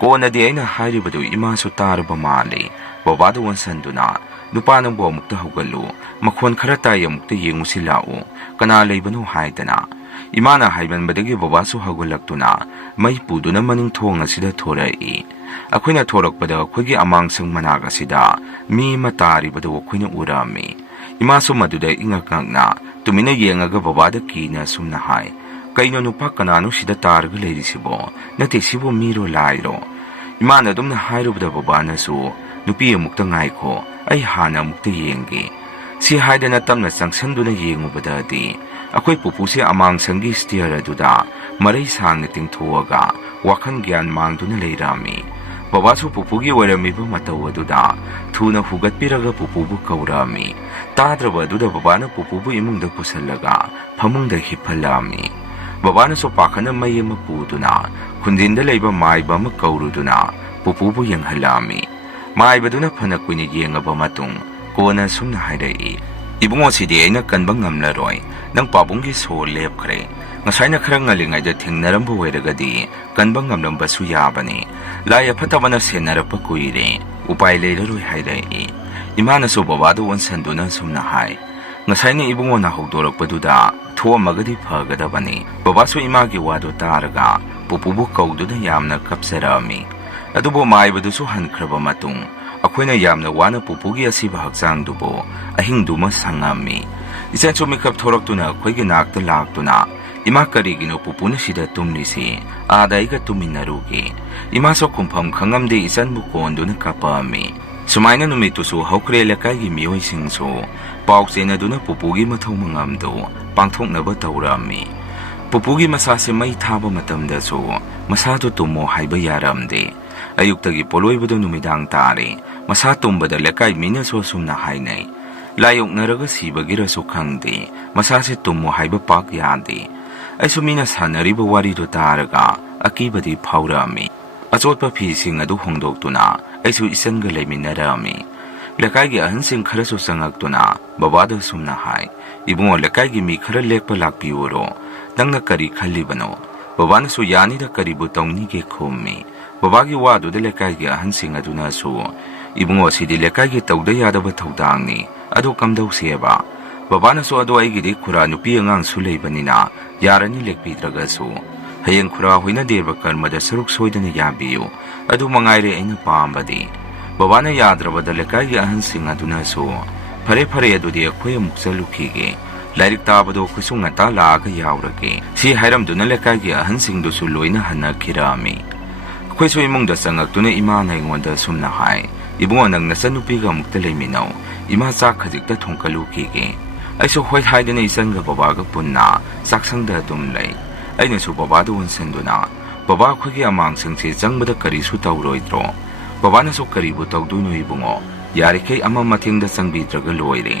konadi aina haribadu ima su tarba mali baba da wansanduna nupana bo mukta hugalu makhon khara tai mukta yengusi lau kana leibanu haidana imana haiban badagi baba su hagulaktuna mai puduna maning thong asida thorai akhina thorakpada khogi amang sang managa sida mi matari badu khoina urami ima su maduda ingakangna tumina yengaga baba da kina sumna hai kaino nupa kanano sida targa leirisibo nate sibo miro lairo imana dumna hairubda baba na su nupi amukta ngaiko ai hana amukta yengi si haidana tamna sangsanduna yengubadadi akhoi pupusi amang sangi stiar aduda marai sangna tingthuaga wakhan gyan mangduna leirami baba su pupugi waramiba mataw aduda thuna hugatpiraga pupubu kaurami tadraba aduda baba na pupubu imungda pusallaga phamungda hiphalami baba na so pakhana mai ama puduna khundinda leiba maiba ma kauruduna pupubu yenghalami maibaduna phana kuini yengaba matung kona sumna hairai ibungo sidi aina kanba ngamlaroi nang pabunggi so lepkhre ngasaina khara ngalingai da thingnarambo weragadi kanba ngamlamba su yabani laya phatabana senarapa kuire upai leiroi hairai imana so babadu wansanduna sumna hai ngasaina ibungo na hawdorakpaduda ꯊꯣꯛꯑꯝꯃꯒꯗꯤ ꯐꯒꯗꯕꯅꯤ ꯕꯕꯥꯁꯨ ꯏꯃꯥꯒꯤ ꯋꯥꯗꯨ ꯇꯥꯔꯒ ꯄꯨꯄꯨꯕꯨ ꯀꯧꯗꯨꯅ ꯌꯥꯝꯅ ꯀꯞꯆꯔꯛꯑꯝꯃꯤ ꯑꯗꯨꯕꯨ ꯃꯥꯏꯕꯗꯨꯁꯨ ꯍꯟꯈ꯭ꯔꯕ ꯃꯇꯨꯡ ꯑꯩꯈꯣꯏꯅ ꯌꯥꯝꯅ ꯋꯥꯅ ꯄꯨꯄꯨꯒꯤ ꯑꯁꯤꯕ ꯍꯛꯆꯥꯡꯗꯨꯕꯨ ꯑꯍꯤꯡꯗꯨꯃ ꯁꯪꯉꯝꯃꯤ ꯏꯆꯟꯁꯨ ꯃꯤꯀꯞ ꯊꯣꯔꯛꯇꯨꯅ ꯑꯩꯈꯣꯏꯒꯤ ꯅꯥꯛꯇ ꯂꯥꯛꯇꯨꯅ ꯏꯃꯥ ꯀꯔꯤꯒꯤꯅꯣ ꯄꯨꯄꯨꯅ ꯁꯤꯗ ꯇꯨꯝꯂꯤꯁꯤ ꯑꯥꯗ ꯑꯩꯒ ꯇꯨꯝꯃꯤꯟꯅꯔꯨꯒꯦ ꯏꯃꯥꯁꯨ ꯈꯨꯝꯐꯝ ꯈꯪꯉꯝꯗꯦ ꯏꯆꯟꯕꯨ ꯀꯣꯟꯗꯨꯅ ꯀꯞꯄꯛꯑꯝꯃꯤ ꯁꯨꯃꯥꯏꯅ ꯅꯨꯃꯤꯠꯇꯨꯁꯨ ꯍꯧꯈ꯭ꯔꯦ ꯂꯩꯀꯥꯏꯒꯤ ꯃꯤꯑꯣꯏꯁꯤꯡꯁꯨ ꯄꯥꯎ ꯆꯦꯟꯅꯗꯨꯅ ꯄꯨꯄꯨꯒꯤ ꯃꯊꯧ ꯃꯉꯝꯗꯨ ꯄꯥꯡꯊꯣꯛꯅꯕ ꯇꯧꯔꯛꯑꯝꯃꯤ ꯄꯨꯄꯨꯒꯤ ꯃꯁꯥꯁꯦ ꯃꯩ ꯊꯥꯕ ꯃꯇꯝꯗꯁꯨ ꯃꯁꯥꯗꯨ ꯇꯨꯝꯃꯣ ꯍꯥꯏꯕ ꯌꯥꯔꯝꯗꯦ ꯑꯌꯨꯛꯇꯒꯤ ꯄꯣꯂꯣꯏꯕꯗꯨ ꯅꯨꯃꯤꯗꯥꯡ ꯇꯥꯔꯦ ꯃꯁꯥ ꯇꯨꯝꯕꯗ ꯂꯩꯀꯥꯏ ꯃꯤꯅꯁꯨ ꯑꯁꯨꯝꯅ ꯍꯥꯏꯅꯩ ꯂꯥꯏꯌꯣꯛꯅꯔꯒ ꯁꯤꯕꯒꯤꯔꯁꯨ ꯈꯪꯗꯦ ꯃꯁꯥꯁꯦ ꯇꯨꯝꯃꯣ ꯍꯥꯏꯕ ꯄꯥꯛ ꯌꯥꯗꯦ ꯑꯩꯁꯨ ꯃꯤꯅ ꯁꯥꯟꯅꯔꯤꯕ ꯋꯥꯔꯤꯗꯨ ꯇꯥꯔꯒ ꯑꯀꯤꯕꯗꯤ ꯐꯥꯎꯔꯛꯑꯝꯃꯤ ꯑꯆꯣꯠꯄ ꯐꯤꯁꯤꯡ ꯑꯗꯨ ꯍꯣꯡꯗꯣꯛꯇꯨꯅ ꯑꯩꯁꯨ ꯏꯆꯟꯒ ꯂꯩꯃꯤꯟꯅꯔꯛꯑꯝꯃꯤ ꯂꯩꯀꯥꯏꯒꯤ ꯑꯍꯟꯁꯤꯡ ꯈꯔꯁꯨ ꯆꯪꯉꯛꯇꯨꯅ ꯕꯕꯥꯗ ꯁꯨꯝꯅ ꯍꯥꯏ ꯏꯕꯨꯡꯉꯣ ꯂꯩꯀꯥꯏꯒꯤ ꯃꯤ ꯈꯔ ꯂꯦꯛꯄ ꯂꯥꯛꯄꯤꯌꯨꯔꯣ ꯅꯪꯅ ꯀꯔꯤ ꯈꯜꯂꯤꯕꯅꯣ ꯕꯕꯥꯅꯁꯨ ꯌꯥꯅꯤꯗ ꯀꯔꯤꯕꯨ ꯇꯧꯅꯤꯒꯦ ꯈꯨꯝꯃꯤ ꯕꯕꯥꯒꯤ ꯋꯥꯗꯨꯗ ꯂꯩꯀꯥꯏꯒꯤ ꯑꯍꯟꯁꯤꯡ ꯑꯗꯨꯅꯁꯨ ꯏꯕꯨꯡꯉꯣ ꯁꯤꯗꯤ ꯂꯩꯀꯥꯏꯒꯤ ꯇꯧꯗ ꯌꯥꯗꯕ ꯊꯧꯗꯥꯡꯅꯤ ꯑꯗꯨ ꯀꯝꯗꯧꯁꯦꯕ ꯕꯕꯥꯅꯁꯨ ꯑꯗꯣ ꯑꯩꯒꯤꯗꯤ ꯈꯨꯔꯥ ꯅꯨꯄꯤ ꯑꯉꯥꯡꯁꯨ ꯂꯩꯕꯅꯤꯅ ꯌꯥꯔꯅꯤ ꯂꯦꯛꯄꯤꯗ꯭ꯔꯒꯁꯨ ꯍꯌꯦꯡ ꯈꯨꯔꯥ ꯍꯣꯏꯅ ꯗꯦꯕ ꯀꯔꯃꯗ ꯁꯔꯨꯛ ꯁꯣꯏꯗꯅ ꯌꯥꯕꯤꯌꯨ ꯑꯗꯨ ꯃꯉꯥꯏꯔꯦ ꯑꯩꯅ ꯄꯥꯝꯕꯗꯤ ꯕꯕꯥꯅ ꯌꯥꯗ꯭ꯔꯕꯗ ꯂꯩꯀꯥꯏꯒꯤ ꯑꯍꯟꯁꯤꯡ ꯑꯗꯨꯅꯁꯨ ꯐꯔꯦ ꯐꯔꯦ ꯑꯗꯨꯗꯤ ꯑꯩꯈꯣꯏ ꯑꯃꯨꯛ ꯆꯠꯂꯨꯈꯤꯒꯦ ꯂꯥꯏꯔꯤꯛ ꯇꯥꯕꯗꯣ ꯑꯩꯈꯣꯏꯁꯨ ꯉꯟꯇꯥ ꯂꯥꯛꯑꯒ ꯌꯥꯎꯔꯒꯦ ꯁꯤ ꯍꯥꯏꯔꯝꯗꯨꯅ ꯂꯩꯀꯥꯏꯒꯤ ꯑꯍꯟꯁꯤꯡꯗꯨꯁꯨ ꯂꯣꯏꯅ ꯍꯟꯅꯈꯤꯔꯛꯑꯝꯃꯤ ꯑꯩꯈꯣꯏꯁꯨ ꯏꯃꯨꯡꯗ ꯆꯪꯉꯛꯇꯨꯅ ꯏꯃꯥꯅ ꯑꯩꯉꯣꯟꯗ ꯁꯨꯝꯅ ꯍꯥꯏ ꯏꯕꯨꯡꯉꯣ ꯅꯪ ꯅꯆꯟꯅꯨꯄꯤꯒ ꯑꯃꯨꯛꯇ ꯂꯩꯃꯤꯟꯅꯧ ꯏꯃꯥ ꯆꯥꯛ ꯈꯖꯤꯛꯇ ꯊꯣꯡꯀꯠꯂꯨꯈꯤꯒꯦ ꯑꯩꯁꯨ ꯍꯣꯏ ꯍꯥꯏꯗꯨꯅ ꯏꯆꯟꯒ ꯕꯕꯥꯒ ꯄꯨꯟꯅ ꯆꯥꯛꯁꯪꯗ ꯑꯗꯨꯝ ꯂꯩ ꯑꯩꯅꯁꯨ ꯕꯕꯥꯗ ꯑꯣꯟꯁꯤꯟꯗꯨꯅ ꯕꯕꯥ ꯑꯩꯈꯣꯏꯒꯤ ꯑꯃꯥꯡꯁꯤꯡꯁꯦ ꯆꯪꯕꯗ ꯀꯔꯤꯁꯨ ꯇꯧꯔꯣꯏꯗ꯭ꯔꯣ ꯕꯕꯥꯅꯁꯨ ꯀꯔꯤꯕꯨ ꯇꯧꯗꯣꯏꯅꯣ ꯏꯕꯨꯡꯉꯣ ꯌꯥꯔꯤꯈꯩ ꯑꯃ ꯃꯇꯦꯡꯗ ꯆꯪꯕꯤꯗ꯭ꯔꯒ ꯂꯣꯏꯔꯦ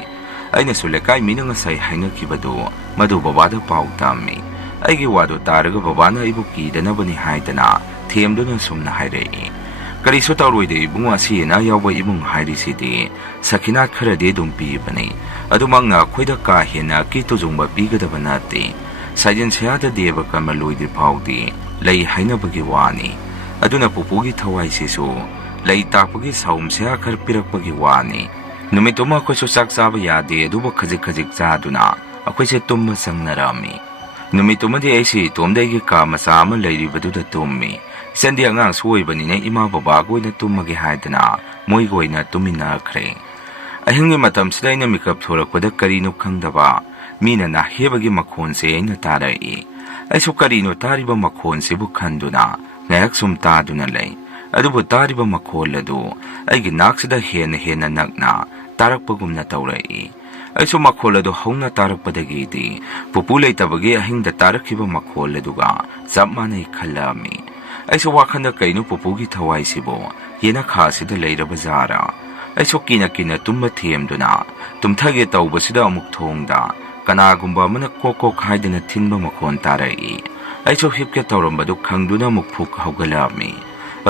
ꯑꯩꯅꯁꯨ ꯂꯩꯀꯥꯏ ꯃꯤꯅ ꯉꯁꯥꯏ ꯍꯥꯏꯅꯈꯤꯕꯗꯨ ꯃꯗꯨ ꯕꯕꯥꯗ ꯄꯥꯎ ꯇꯝꯃꯤ ꯑꯩꯒꯤ ꯋꯥꯗꯨ ꯇꯥꯔꯒ ꯕꯕꯥꯅ ꯑꯩꯕꯨ ꯀꯤꯗꯅꯕꯅꯤ ꯍꯥꯏꯗꯅ ꯊꯦꯝꯗꯨꯅ ꯁꯨꯝꯅ ꯍꯥꯏꯔꯛꯏ ꯀꯔꯤꯁꯨ ꯇꯧꯔꯣꯏꯗꯦ ꯏꯕꯨꯡꯉꯣ ꯑꯁꯤ ꯑꯅꯥ ꯌꯥꯎꯕ ꯏꯃꯨꯡ ꯍꯥꯏꯔꯤꯁꯤꯗꯤ ꯁꯈꯤꯅꯥꯠ ꯈꯔꯗꯤ ꯑꯗꯨꯝ ꯄꯤꯕꯅꯤ ꯑꯗꯨꯃꯛꯅ ꯑꯩꯈꯣꯏꯗ ꯀꯥ ꯍꯦꯟꯅ ꯑꯀꯤ ꯇꯨꯖꯨꯡꯕ ꯄꯤꯒꯗꯕ ꯅꯠꯇꯦ ꯁꯥꯏꯖꯤꯟ ꯁꯌꯥꯗ ꯗꯦꯕ ꯀꯔꯃ ꯂꯣꯏꯗ꯭ꯔꯤ ꯐꯥꯎꯗꯤ ꯂꯩ ꯍꯥꯏꯅꯕꯒꯤ ꯋꯥꯅꯤ ꯑꯗꯨꯅ ꯄꯨꯄꯨꯒꯤ ꯊꯋꯥꯏꯁꯤꯁꯨ ꯂꯩ ꯇꯥꯛꯄꯒꯤ ꯁꯥꯎꯝ ꯁꯌꯥ ꯈꯔ ꯄꯤꯔꯛꯄꯒꯤ ꯋꯥꯅꯤ ꯅꯨꯃꯤꯠꯇꯨꯃ ꯑꯩꯈꯣꯏꯁꯨ ꯆꯥꯛ ꯆꯥꯕ ꯌꯥꯗꯦ ꯑꯗꯨꯕꯨ ꯈꯖꯤꯛ ꯈꯖꯤꯛ ꯆꯥꯗꯨꯅ ꯑꯩꯈꯣꯏꯁꯦ ꯇꯨꯝꯕ ꯆꯪꯅꯔꯛꯑꯝꯃꯤ ꯅꯨꯃꯤꯠꯇꯨꯃꯗꯤ ꯑꯩꯁꯤ ꯏꯇꯣꯝꯗ ꯑꯩꯒꯤ ꯀꯥ ꯃꯆꯥ ꯑꯃ ꯂꯩꯔꯤꯕꯗꯨꯗ ꯇꯨꯝꯃꯤ ꯏꯆꯟꯗꯤ ꯑꯉꯥꯡꯁꯨ ꯑꯣꯏꯕꯅꯤꯅ ꯏꯃꯥ ꯕꯕꯥꯒ ꯑꯣꯏꯅ ꯇꯨꯝꯃꯒꯦ ꯍꯥꯏꯗꯅ ꯃꯣꯏꯒ ꯑꯣꯏꯅ ꯇꯨꯝꯃꯤꯟꯅꯈ꯭ꯔꯦ ꯑꯍꯤꯡꯒꯤ ꯃꯇꯝꯁꯤꯗ ꯑꯩꯅ ꯃꯤꯀꯞ ꯊꯣꯔꯛꯄꯗ ꯀꯔꯤꯅꯣ ꯈꯪꯗꯕ ꯃꯤꯅ ꯅꯥꯍꯦꯕꯒꯤ ꯃꯈꯣꯟꯁꯦ ꯑꯩꯅ ꯇꯥꯔꯛꯏ ꯑꯩꯁꯨ ꯀꯔꯤꯅꯣ ꯇꯥꯔꯤꯕ ꯃꯈꯣꯟꯁꯤꯕꯨ ꯈꯟꯗꯨꯅ ꯉꯥꯏꯍꯥꯛ ꯁꯨꯝ ꯇꯥꯗꯨꯅ ꯂꯩ ꯑꯗꯨꯕꯨ ꯇꯥꯔꯤꯕ ꯃꯈꯣꯜ ꯑꯗꯨ ꯑꯩꯒꯤ ꯅꯥꯛꯁꯤꯗ ꯍꯦꯟꯅ ꯍꯦꯟꯅ ꯅꯛꯅ ꯇꯥꯔꯛꯄꯒꯨꯝꯅ ꯇꯧꯔꯛꯏ ꯑꯩꯁꯨ ꯃꯈꯣꯜ ꯑꯗꯨ ꯍꯧꯅ ꯇꯥꯔꯛꯄꯗꯒꯤꯗꯤ ꯄꯨꯄꯨ ꯂꯩꯇꯕꯒꯤ ꯑꯍꯤꯡꯗ ꯇꯥꯔꯛꯈꯤꯕ ꯃꯈꯣꯜ ꯑꯗꯨꯒ ꯆꯞ ꯃꯥꯟꯅꯩ ꯈꯜꯂꯛꯑꯝꯃꯤ ꯑꯩꯁꯨ ꯋꯥꯈꯜꯗ ꯀꯩꯅꯣ ꯄꯨꯄꯨꯒꯤ ꯊꯋꯥꯏꯁꯤꯕꯨ ꯌꯦꯅꯈꯥꯁꯤꯗ ꯂꯩꯔꯕ ꯖꯥꯔꯥ ꯑꯩꯁꯨ ꯀꯤꯅ ꯀꯤꯅ ꯇꯨꯝꯕ ꯊꯦꯝꯗꯨꯅ ꯇꯨꯝꯊꯒꯦ ꯇꯧꯕꯁꯤꯗ ꯑꯃꯨꯛ ꯊꯣꯡꯗ ꯀꯅꯥꯒꯨꯝꯕ ꯑꯃꯅ ꯀꯣꯛ ꯀꯣꯛ ꯍꯥꯏꯗꯅ ꯊꯤꯟꯕ ꯃꯈꯣꯟ ꯇꯥꯔꯛꯏ ꯑꯩꯁꯨ ꯍꯤꯞꯀꯦ ꯇꯧꯔꯝꯕꯗꯨ ꯈꯪꯗꯨꯅ ꯑꯃꯨꯛ ꯐꯨꯛ ꯍꯧꯒꯠꯂꯛꯑꯝꯃꯤ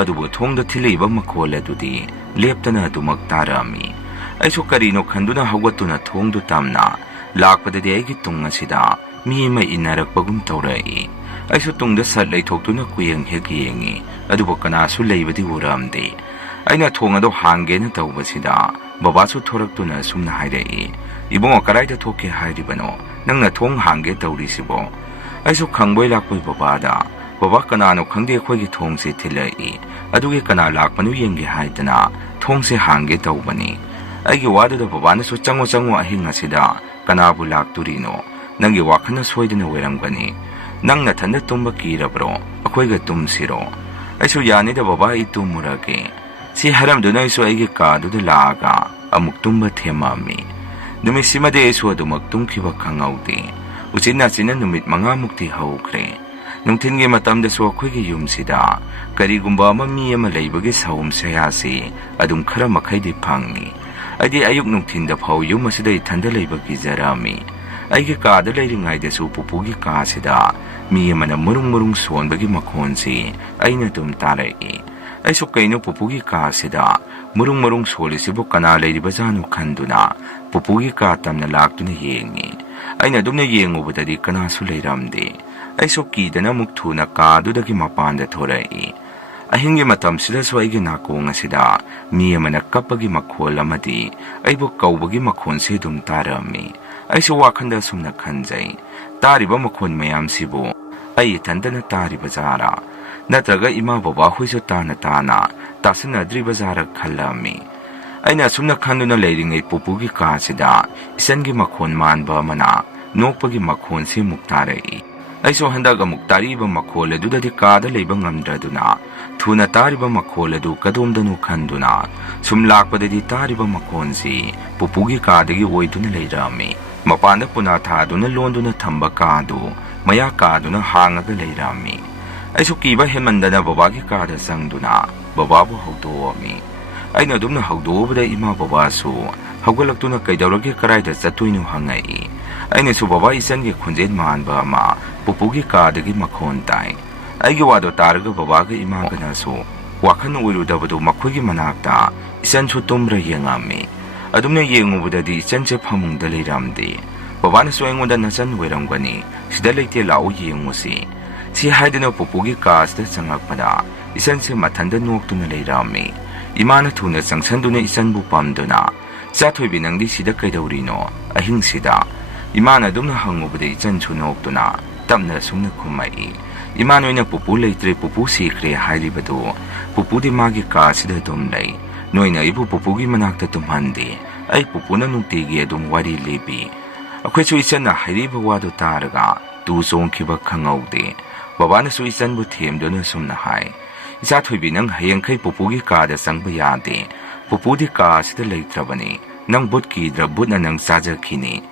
ꯑꯗꯨꯕꯨ ꯊꯣꯡꯗ ꯊꯤꯜꯂꯛꯏꯕ ꯃꯈꯣꯜ ꯑꯗꯨꯗꯤ ꯂꯦꯞꯇꯅ ꯑꯗꯨꯃꯛ ꯇꯥꯔꯛꯑꯝꯃꯤ ꯑꯩꯁꯨ ꯀꯔꯤꯅꯣ ꯈꯟꯗꯨꯅ ꯍꯧꯒꯠꯇꯨꯅ ꯊꯣꯡꯗꯨ ꯇꯝꯅ ꯂꯥꯛꯄꯗꯗꯤ ꯑꯩꯒꯤ ꯇꯨꯡ ꯑꯁꯤꯗ ꯃꯤ ꯑꯃ ꯏꯟꯅꯔꯛꯄꯒꯨم ꯇꯧꯔꯛꯏ ꯑꯩꯁꯨ ꯇꯨꯡꯗ ꯁꯠ ꯂꯩꯊꯣꯛꯇꯨꯅ ꯀꯨꯌꯦꯡ ꯍꯦꯛ ꯌꯦꯡꯉꯤ ꯑꯗꯨꯕꯨ ꯀꯅꯥꯁꯨ ꯂꯩꯕꯗꯤ ꯎꯔꯝꯗꯦ ꯑꯩꯅ ꯊꯣꯡ ꯑꯗꯨ ꯍꯥꯡꯒꯦꯅ ꯇꯧꯕꯁꯤꯗ ꯕꯕꯥꯁꯨ ꯊꯣꯔꯛꯇꯨꯅ ꯁꯨꯝꯅ ꯍꯥꯏꯔꯛꯏ ꯏꯕꯨꯡꯉꯣ ꯀꯗꯥꯏꯗ ꯊꯣꯛꯀꯦ ꯍꯥꯏꯔꯤꯕꯅꯣ ꯅꯪꯅ ꯊꯣꯡ ꯍꯥꯡꯒꯦ ꯇꯧꯔꯤꯁꯤꯕꯣ ꯑꯩꯁꯨ ꯈꯪꯕꯣꯏ ꯂꯥꯛꯄꯣꯏ ꯕꯕꯥꯗ ꯕꯕꯥ ꯀꯅꯥꯅꯣ ꯈꯪꯗꯦ ꯑꯩꯈꯣꯏꯒꯤ ꯊꯣꯡꯁꯦ ꯊꯤꯜꯂꯛꯏ ꯑꯗꯨꯒꯤ ꯀꯅꯥ ꯂꯥꯛꯄꯅꯣ ꯌꯦꯡꯒꯦ ꯍꯥꯏꯗꯅ ꯊꯣꯡꯁꯦ ꯍꯥꯡꯒꯦ ꯇꯧꯕꯅꯤ ꯑꯩꯒꯤ ꯋꯥꯗꯨꯗ ꯕꯕꯥꯅꯁꯨ ꯆꯪꯉꯣ ꯆꯪꯉꯣ ꯑꯍꯤꯡ ꯑꯁꯤꯗ ꯀꯅꯥꯕꯨ ꯂꯥꯛꯇꯣꯔꯤꯅꯣ ꯅꯪꯒꯤ ꯋꯥꯈꯜꯅ ꯁꯣꯏꯗꯅ ꯑꯣꯏꯔꯝꯒꯅꯤ ꯅꯪ ꯅꯊꯟꯗ ꯇꯨꯝꯕ ꯀꯤꯔꯕ꯭ꯔꯣ ꯑꯩꯈꯣꯏꯒ ꯇꯨꯝꯁꯤꯔꯣ ꯑꯩꯁꯨ ꯌꯥꯅꯤꯗ ꯕꯕꯥ ꯑꯩ ꯇꯨꯝꯃꯨꯔꯒꯦ ꯁꯤ ꯍꯥꯏꯔꯝꯗꯨꯅ ꯑꯩꯁꯨ ꯑꯩꯒꯤ ꯀꯥꯗꯨꯗ ꯂꯥꯛꯑꯒ ꯑꯃꯨꯛ ꯇꯨꯝꯕ ꯊꯦꯝꯃꯝꯃꯤ ꯅꯨꯃꯤꯠꯁꯤꯃꯗꯤ ꯑꯩꯁꯨ ꯑꯗꯨꯃꯛ ꯇꯨꯝꯈꯤꯕ ꯈꯪꯍꯧꯗꯦ ꯎꯆꯤꯟ ꯅꯥꯆꯤꯟꯅ ꯅꯨꯃꯤꯠ 5ꯃꯨꯛꯇꯤ ꯍꯧꯈ꯭ꯔꯦ ꯅꯨꯡꯊꯤꯟꯒꯤ ꯃꯇꯝꯗꯁꯨ ꯑꯩꯈꯣꯏꯒꯤ ꯌꯨꯝꯁꯤꯗ ꯀꯔꯤꯒꯨꯝꯕ ꯑꯃ ꯃꯤ ꯑꯃ ꯂꯩꯕꯒꯤ ꯁꯥꯎꯝ ꯁꯌꯥꯁꯤ ꯑꯗꯨꯝ ꯈꯔ ꯃꯈꯩꯗꯤ ꯐꯪꯉꯤ ꯑꯩꯗꯤ ꯑꯌꯨꯛ ꯅꯨꯡꯊꯤꯟꯗ ꯐꯥꯎ ꯌꯨꯝ ꯑꯁꯤꯗ ꯏꯊꯟꯗ ꯂꯩꯕ ꯀꯤꯖꯔꯝꯃꯤ ꯑꯩꯒꯤ ꯀꯥꯗ ꯂꯩꯔꯤꯉꯩꯗꯁꯨ ꯄꯨꯄꯨꯒꯤ ꯀꯥꯁꯤꯗ ꯃꯤ ꯑꯃꯅ ꯃꯔꯨꯡ ꯃꯔꯨꯡ ꯁꯣꯟꯕꯒꯤ ꯃꯈꯣꯟꯁꯤ ꯑꯩꯅ ꯑꯗꯨꯝ ꯇꯥꯔꯛꯏ ꯑꯩꯁꯨ ꯀꯩꯅꯣ ꯄꯨꯄꯨꯒꯤ ꯀꯥꯁꯤꯗ ꯃꯔꯨꯡ ꯃꯔꯨꯡ ꯁꯣꯜꯂꯤꯁꯤꯕꯨ ꯀꯅꯥ ꯂꯩꯔꯤꯕꯖꯥꯠꯅꯣ ꯈꯟꯗꯨꯅ ꯄꯨꯄꯨꯒꯤ ꯀꯥ ꯇꯝꯅ ꯂꯥꯛꯇꯨꯅ ꯌꯦꯡꯉꯤ ꯑꯩꯅ ꯑꯗꯨꯝꯅ ꯌꯦꯡꯉꯨꯕꯗꯗꯤ ꯀꯅꯥꯁꯨ ꯂꯩꯔꯝꯗꯦ ꯑꯩꯁꯨ ꯀꯤꯗꯅ ꯑꯃꯨꯛ ꯊꯨꯅ ꯀꯥꯗꯨꯗꯒꯤ ꯃꯄꯥꯟꯗ ꯊꯣꯔꯛꯏ ꯑꯍꯤꯡꯒꯤ ꯃꯇꯝꯁꯤꯗꯁꯨ ꯑꯩꯒꯤ ꯅꯥꯀꯣꯡ ꯑꯁꯤꯗ ꯃꯤ ꯑꯃꯅ ꯀꯞꯄꯒꯤ ꯃꯈꯣꯜ ꯑꯃꯗꯤ ꯑꯩꯕꯨ ꯀꯧꯕꯒꯤ ꯃꯈꯣꯟꯁꯤ ꯑꯗꯨꯝ ꯇꯥꯔꯝꯃꯤ ꯑꯩꯁꯨ ꯋꯥꯈꯟꯗ ꯁꯨꯝꯅ ꯈꯟꯖꯩ, ꯇꯥꯔꯤꯕ ꯃꯈꯣꯟ ꯃꯌꯥꯝꯁꯤꯕꯨ ꯑꯩ ꯏꯊꯟꯇꯅ ꯇꯥꯔꯤꯕ ꯖꯥꯔꯥ ꯅꯠꯇ꯭ꯔꯒ ꯏꯃꯥ ꯕꯕꯥ ꯍꯣꯏꯁꯨ ꯇꯥꯅ ꯇꯥꯁꯤꯟꯅꯗ꯭ꯔꯤꯕ ꯖꯥꯔꯥ ꯈꯜꯂꯝꯃꯤ꯫ ꯑꯩꯅ ꯑꯁꯨꯝꯅ ꯈꯟꯗꯨꯅ ꯂꯩꯔꯤꯉꯩ ꯄꯨꯄꯨꯒꯤ ꯀꯥꯁꯤꯗ ꯏꯆꯟꯒꯤ ꯃꯈꯣꯟ ꯃꯥꯟꯕ ꯑꯃꯅ ꯅꯣꯛꯄꯒꯤ ꯃꯈꯣꯟꯁꯤ ꯑꯃꯨꯛ ꯇꯥꯔꯛꯏ꯫ ꯑꯩꯁꯨ ꯍꯟꯗꯛ ꯑꯃꯨꯛ ꯇꯥꯔꯤꯕ ꯃꯈꯣꯜ ꯑꯗꯨꯗꯗꯤ ꯀꯥꯗ ꯂꯩꯕ ꯉꯝꯗ꯭ꯔꯗꯨꯅ ꯊꯨꯅ ꯇꯥꯔꯤꯕ ꯃꯈꯣꯜ ꯑꯗꯨ ꯀꯗꯣꯝꯗꯅꯣ ꯈꯟꯗꯨꯅ ꯁꯨꯝ ꯂꯥꯛꯄꯗꯗꯤ ꯇꯥꯔꯤꯕ ꯃꯈꯣꯟꯁꯤ ꯄꯨꯄꯨꯒꯤ ꯀꯥꯗꯒꯤ ꯑꯣꯏꯗꯨꯅ ꯂꯩꯔꯝꯃꯤ꯫ ꯃꯄꯥꯟꯗ ꯄꯨꯅꯥ ꯊꯥꯗꯨꯅ ꯂꯣꯟꯗꯨꯅ ꯊꯝꯕ ꯀꯥꯗꯨ ꯃꯌꯥ ꯀꯥꯗꯨꯅ ꯍꯥꯡꯉꯒ ꯂꯩꯔꯝꯃꯤ꯫ ꯑꯩꯁꯨ ꯀꯤꯕ ꯍꯦꯟꯃꯟꯗꯅ ꯕꯕꯥꯒꯤ ꯀꯥꯗ ꯆꯪꯗꯨꯅ ꯕꯕꯥꯕꯨ ꯍꯧꯗꯣꯛꯑꯝꯃꯤ꯫ ꯑꯩꯅ ꯑꯗꯨꯝꯅ ꯍꯧꯗꯣꯛꯎꯕꯗ ꯏꯃꯥ ꯕꯕꯥꯁꯨ ꯍꯧꯒꯠꯂꯛꯇꯨꯅ ꯀꯩꯗꯧꯔꯒꯦ ꯀꯔꯥꯏꯗ ꯆꯠꯇꯣꯏꯅꯣ ꯍꯪꯉꯛꯏ꯫ ꯑꯩꯅꯁꯨ ꯕꯕꯥ ꯏꯆꯟꯒꯤ ꯈꯣꯟꯖꯦꯜ ꯃꯥꯟꯕ ꯑꯃ ꯄꯨꯄꯨꯒꯤ ꯀꯥꯗꯒꯤ ꯃꯈꯣꯟ ꯇꯥꯏ꯫ ꯑꯩꯒꯤ ꯋꯥꯗꯣ ꯇꯥꯔꯒ ꯕꯕꯥꯒ ꯏꯃꯥꯒꯅꯁꯨ ꯋꯥꯈꯜ ꯑꯣꯏꯔꯨꯗꯕꯗꯨ ꯃꯈꯣꯏꯒꯤ ꯃꯅꯥꯛꯇ ꯏꯆꯟꯁꯨ ꯇꯨꯝꯕ꯭ꯔꯥ ꯌꯦꯡꯉꯝꯃꯤ꯫ ꯑꯗꯨꯝꯅ ꯌꯦꯡꯉꯨꯕꯗꯗꯤ ꯏꯆꯟꯁꯦ ꯐꯃꯨꯡꯗ ꯂꯩꯔꯝꯗꯦ꯫ ꯕꯕꯥꯅꯁꯨ ꯑꯩꯉꯣꯟꯗ ꯅꯆꯟ ꯑꯣꯏꯔꯝꯒꯅꯤ, ꯁꯤꯗ ꯂꯩꯇꯦ ꯂꯥꯛꯎ ꯌꯦꯡꯉꯨꯁꯤ ꯁꯤ ꯍꯥꯏꯗꯨꯅ ꯄꯨꯄꯨꯒꯤ ꯀꯥꯁꯤꯗ ꯆꯪꯉꯛꯄꯗ ꯏꯆꯟꯁꯦ ꯃꯊꯟꯇ ꯅꯣꯛꯇꯨꯅ ꯂꯩꯔꯝꯃꯤ꯫ ꯏꯃꯥꯅ ꯊꯨꯅ ꯆꯪꯁꯟꯗꯨꯅ ꯏꯆꯟꯕꯨ ꯄꯝꯗꯨꯅ, ꯏꯆꯥꯊꯣꯏꯕꯤ ꯅꯪꯗꯤ ꯁꯤꯗ ꯀꯩꯗꯧꯔꯤꯅꯣ ꯑꯍꯤꯡꯁꯤꯗ? ꯏꯃꯥꯅ ꯑꯗꯨꯝꯅ ꯍꯪꯉꯨꯕꯗ ꯏꯆꯟꯁꯨ ꯅꯣꯛꯇꯨꯅ ꯇꯞꯅ ꯁꯨꯝꯅ ꯈꯨꯝꯃꯛꯏ꯫ ꯏꯃꯥ ꯅꯣꯏꯅ ꯄꯨꯄꯨ ꯂꯩꯇ꯭ꯔꯦ ꯄꯨꯄꯨ ꯁꯤꯈ꯭ꯔꯦ ꯍꯥꯏꯔꯤꯕꯗꯨ ꯄꯨꯄꯨꯗꯤ ꯃꯥꯒꯤ ꯀꯥꯁꯤꯗ ꯑꯗꯨꯝ ꯂꯩ꯫ ꯅꯣꯏꯅ ꯑꯩꯕꯨ ꯄꯨꯄꯨꯒꯤ ꯃꯅꯥꯛꯇ ꯇꯨꯝꯍꯟꯗꯦ꯫ ꯑꯩ ꯄꯨꯄꯨꯅ ꯅꯨꯡꯇꯤꯒꯤ ꯑꯗꯨꯝ ꯋꯥꯔꯤ ꯂꯤꯕꯤ꯫ ꯑꯩꯈꯣꯏꯁꯨ ꯏꯆꯟꯅ ꯍꯥꯏꯔꯤꯕ ꯋꯥꯗꯨ ꯇꯥꯔꯒ ꯇꯨ ꯆꯣꯡꯈꯤꯕ ꯈꯪꯍꯧꯗꯦ꯫ ꯕꯕꯥꯅꯁꯨ ꯏꯆꯟꯕꯨ ꯊꯦꯝꯗꯨꯅ ꯁꯨꯝꯅ ꯍꯥꯏ, ꯏꯆꯥꯊꯣꯏꯕꯤ ꯅꯪ ꯍꯌꯦꯡꯈꯩ ꯄꯨꯄꯨꯒꯤ ꯀꯥꯗ ꯆꯪꯕ ꯌꯥꯗꯦ꯫ ꯄꯨꯄꯨꯗꯤ ꯀꯥꯁꯤꯗ ꯂꯩꯇ꯭ꯔꯕꯅꯤ꯫ ꯅꯪ ꯕꯨꯠ ꯀꯤꯗ꯭ꯔ ꯕꯨꯠꯅ ꯅꯪ ꯆꯥꯖꯈꯤꯅꯤ꯫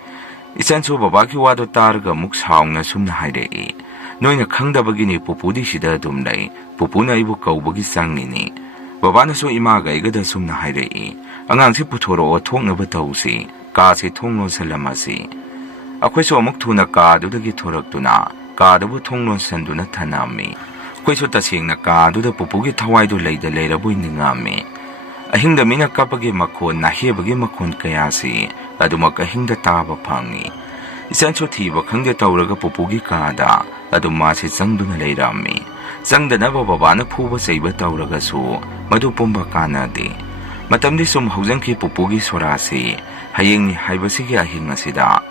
ꯏꯆꯟꯁꯨ ꯕꯕꯥꯒꯤ ꯋꯥꯗꯨ ꯇꯥꯔꯒ ꯑꯃꯨꯛ ꯁꯥꯎꯅ ꯁꯨꯝꯅ ꯍꯥꯏꯔꯛꯏ, ꯅꯣꯏꯅ ꯈꯪꯗꯕꯒꯤꯅꯤ ꯄꯨꯄꯨꯗꯤ ꯁꯤꯗ ꯑꯗꯨꯝ ꯂꯩ꯫ ꯄꯨꯄꯨꯅ ꯑꯩꯕꯨ ꯀꯧꯕꯒꯤ ꯆꯪꯉꯤꯅꯤ꯫ ꯕꯕꯥꯅꯁꯨ ꯏꯃꯥꯒ ꯑꯩꯒꯗ ꯁꯨꯝꯅ ꯍꯥꯏꯔꯛꯏ, ꯑꯉꯥꯡꯁꯤ ꯄꯨꯊꯣꯔꯛꯑꯣ ꯊꯣꯛꯅꯕ ꯇꯧꯁꯤ, ꯀꯥꯁꯤ ꯊꯣꯡ ꯂꯣꯟꯁꯜꯂꯝꯃꯁꯤ꯫ ꯑꯩꯈꯣꯏꯁꯨ ꯑꯃꯨꯛ ꯊꯨꯅ ꯀꯥꯗꯨꯗꯒꯤ ꯊꯣꯔꯛꯇꯨꯅ ꯀꯥꯗꯨꯕꯨ ꯊꯣꯡ ꯂꯣꯟꯁꯟꯗꯨꯅ ꯊꯅꯝꯃꯤ꯫ ꯑꯩꯈꯣꯏꯁꯨ ꯇꯁꯦꯡꯅ ꯀꯥꯗꯨꯗ ꯄꯨꯄꯨꯒꯤ ꯊꯋꯥꯏꯗꯨ ꯂꯩꯔꯕꯣꯏ ꯅꯤꯡꯉꯝꯃꯤ꯫ ꯑꯍꯤꯡꯗ ꯃꯤꯅ ꯀꯞꯄꯒꯤ ꯃꯈꯣꯟ, ꯅꯥꯍꯦꯕꯒꯤ ꯃꯈꯣꯟ ꯀꯌꯥꯁꯤ ꯑꯗꯨꯃꯛ ꯑꯍꯤꯡꯗ ꯇꯥꯕ ꯐꯪꯉꯤ꯫ ꯏꯆꯟꯁꯨ ꯊꯤꯕ ꯈꯪꯗꯦ ꯇꯧꯔꯒ ꯄꯨꯄꯨꯒꯤ ꯀꯥꯗ ꯑꯗꯨꯝ ꯃꯥꯁꯤ ꯆꯪꯗꯨꯅ ꯂꯩꯔꯝꯃꯤ꯫ ꯆꯪꯗꯅꯕ ꯕꯕꯥꯅ ꯐꯨꯕ ꯆꯩꯕ ꯇꯧꯔꯒꯁꯨ ꯃꯗꯨ ꯄꯨꯝꯕ ꯀꯥꯟꯅꯗꯦ꯫ ꯃꯇꯝꯗꯤ ꯁꯨꯝ ꯍꯧꯖꯟꯈꯤ ꯄꯨꯄꯨꯒꯤ ꯁꯣꯔꯥꯁꯤ ꯍꯌꯦꯡꯅꯤ ꯍꯥꯏꯕꯁꯤꯒꯤ ꯑꯍꯤꯡ ꯑꯁꯤꯗ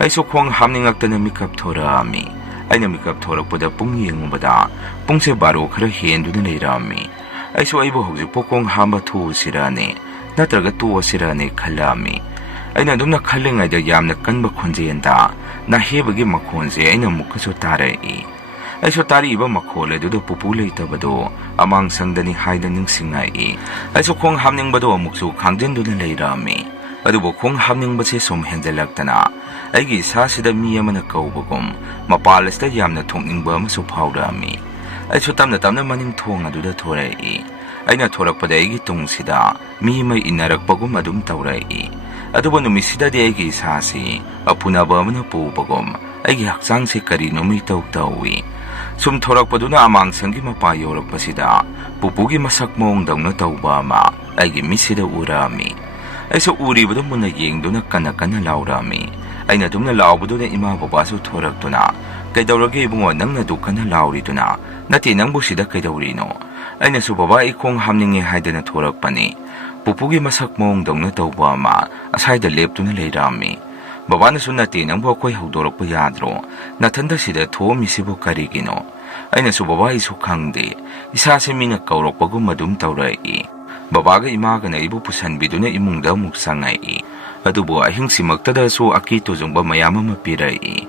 ꯑꯩꯁꯨ ꯈꯣꯡ ꯍꯥꯝꯅꯤꯡꯉꯛꯇꯅ ꯃꯤꯀꯞ ꯊꯣꯔꯛꯑꯝꯃꯤ꯫ ꯑꯩꯅ ꯃꯤꯀꯞ ꯊꯣꯔꯛꯄꯗ ꯄꯨꯡ ꯌꯦꯡꯉꯨꯕꯗ ꯄꯨꯡꯁꯦ 12 ꯈꯔ ꯍꯦꯟꯗꯨꯅ ꯂꯩꯔꯝꯃꯤ꯫ ꯑꯩꯁꯨ ꯑꯩꯕꯨ ꯍꯧꯖꯤꯛꯄꯨ ꯈꯣꯡ ꯍꯥꯝꯕ ꯊꯣꯛꯎꯁꯤꯔꯅꯦ ꯅꯠꯇ꯭ꯔꯒ ꯇꯣꯛꯑꯁꯤꯔꯅꯦ ꯈꯜꯂꯝꯃꯤ꯫ ꯑꯩꯅ ꯑꯗꯨꯝꯅ ꯈꯜꯂꯤꯉꯩꯗ ꯌꯥꯝꯅ ꯀꯟꯕ ꯈꯣꯟꯖꯦꯜꯗ ꯅꯥꯍꯦꯕꯒꯤ ꯃꯈꯣꯟꯁꯦ ꯑꯩꯅ ꯑꯃꯨꯛꯀꯁꯨ ꯇꯥꯔꯛꯏ꯫ ꯑꯩꯁꯨ ꯇꯥꯔꯛꯏꯕ ꯃꯈꯣꯜ ꯑꯗꯨꯗ ꯄꯨꯄꯨ ꯂꯩꯇꯕꯗꯣ ꯑꯃꯥꯡꯁꯪꯗꯅꯤ ꯍꯥꯏꯅ ꯅꯤꯡꯁꯤꯡꯉꯛꯏ꯫ ꯑꯩꯁꯨ ꯈꯣꯡ ꯍꯥꯝꯅꯤꯡꯕꯗꯣ ꯑꯃꯨꯛꯁꯨ ꯈꯥꯡꯖꯤꯟꯗꯨꯅ ꯂꯩꯔꯝꯃꯤ꯫ ꯑꯗꯨꯕꯨ ꯈꯣꯡ ꯍꯥꯝꯅꯤꯡꯕꯁꯦ ꯁꯨꯝ ꯍꯦꯟꯖꯜꯂꯛꯇꯅ ꯑꯩꯒꯤ ꯏꯁꯥꯁꯤꯗ ꯃꯤ ꯑꯃꯅ ꯀꯧꯕꯒꯨꯝ ꯃꯄꯥꯟ ꯑꯁꯤꯗ ꯌꯥꯝꯅ ꯊꯣꯛꯅꯤꯡꯕ ꯑꯃꯁꯨ ꯐꯥꯎꯔꯛꯑꯝꯃꯤ꯫ ꯑꯩꯁꯨ ꯇꯞꯅ ꯇꯞꯅ ꯃꯅꯤꯡ ꯊꯣꯡ ꯑꯗꯨꯗ ꯊꯣꯔꯛꯏ꯫ ꯑꯩꯅ ꯊꯣꯔꯛꯄꯗ ꯑꯩꯒꯤ ꯇꯨꯡꯁꯤꯗ ꯃꯤ ꯑꯃ ꯏꯟꯅꯔꯛꯄꯒꯨꯝ ꯑꯗꯨꯝ ꯇꯧꯔꯛꯏ꯫ ꯑꯗꯨꯕꯨ ꯅꯨꯃꯤꯠꯁꯤꯗꯗꯤ ꯑꯩꯒꯤ ꯏꯁꯥꯁꯤ ꯑꯄꯨꯅꯕ ꯑꯃꯅ ꯄꯨꯕꯒꯨꯝ ꯑꯩꯒꯤ ꯍꯛꯆꯥꯡꯁꯤ ꯀꯔꯤꯅꯣꯝ ꯏꯇꯧ ꯇꯧꯏ꯫ ꯁꯨꯝ ꯊꯣꯔꯛꯄꯗꯨꯅ ꯑꯃꯥꯡꯁꯪꯒꯤ ꯃꯄꯥ ꯌꯧꯔꯛꯄꯁꯤꯗ ꯄꯨꯄꯨꯒꯤ ꯃꯁꯛ ꯃꯑꯣꯡꯗꯧꯅ ꯇꯧꯕ ꯑꯃ ꯑꯩꯒꯤ ꯃꯤꯠꯁꯤꯗ ꯎꯔꯛꯑꯝꯃꯤ꯫ ꯑꯩꯁꯨ ꯎꯔꯤꯕꯗꯨ ꯃꯨꯟꯅ ꯌꯦꯡꯗꯨꯅ ꯀꯟꯅ ꯀꯟꯅ ꯂꯥꯎꯔꯛꯑꯝꯃꯤ꯫ ꯑꯩꯅ ꯑꯗꯨꯝꯅ ꯂꯥꯎꯕꯗꯨꯗ ꯏꯃꯥ ꯕꯕꯥꯁꯨ ꯊꯣꯔꯛꯇꯨꯅ, ꯀꯩꯗꯧꯔꯒꯦ ꯏꯕꯨꯡꯉꯣ ꯅꯪꯅ ꯑꯗꯨ ꯀꯟꯅ ꯂꯥꯎꯔꯤꯗꯨꯅ? ꯅꯠꯇꯦ ꯅꯪꯕꯨ ꯁꯤꯗ ꯀꯩꯗꯧꯔꯤꯅꯣ? ꯑꯩꯅꯁꯨ ꯕꯕꯥ ꯑꯩ ꯈꯣꯡ ꯍꯥꯝꯅꯤꯡꯉꯦ ꯍꯥꯏꯗꯅ ꯊꯣꯔꯛꯄꯅꯤ꯫ ꯄꯨꯄꯨꯒꯤ ꯃꯁꯛ ꯃꯑꯣꯡꯗꯧꯅ ꯇꯧꯕ ꯑꯃ ꯑꯁꯥꯏꯗ ꯂꯦꯞꯇꯨꯅ ꯂꯩꯔꯝꯃꯤ꯫ ꯕꯕꯥꯅꯁꯨ ꯅꯠꯇꯦ ꯅꯪꯕꯨ ꯑꯩꯈꯣꯏ ꯍꯧꯗꯣꯔꯛꯄ ꯌꯥꯗ꯭ꯔꯣ? ꯅꯊꯟꯗ ꯁꯤꯗ ꯊꯣꯛꯑꯝꯃꯤꯁꯤꯕꯨ ꯀꯔꯤꯒꯤꯅꯣ? ꯑꯩꯅꯁꯨ ꯕꯕꯥ ꯑꯩꯁꯨ ꯈꯪꯗꯦ, ꯏꯁꯥꯁꯦ ꯃꯤꯅ ꯀꯧꯔꯛꯄꯒꯨꯝ ꯑꯗꯨꯝ ꯇꯧꯔꯛꯏ꯫ ꯕꯕꯥꯒ ꯏꯃꯥꯒꯅ ꯑꯩꯕꯨ ꯄꯨꯁꯟꯕꯤꯗꯨꯅ ꯏꯃꯨꯡꯗ ꯑꯃꯨꯛ ꯆꯪꯉꯛꯏ꯫ ꯑꯗꯨꯕꯨ ꯑꯍꯤꯡꯁꯤꯃꯛꯇꯗꯁꯨ ꯑꯀꯤ ꯇꯨꯖꯨꯡꯕ ꯃꯌꯥꯝ ꯑꯃ ꯄꯤꯔꯛꯏ꯫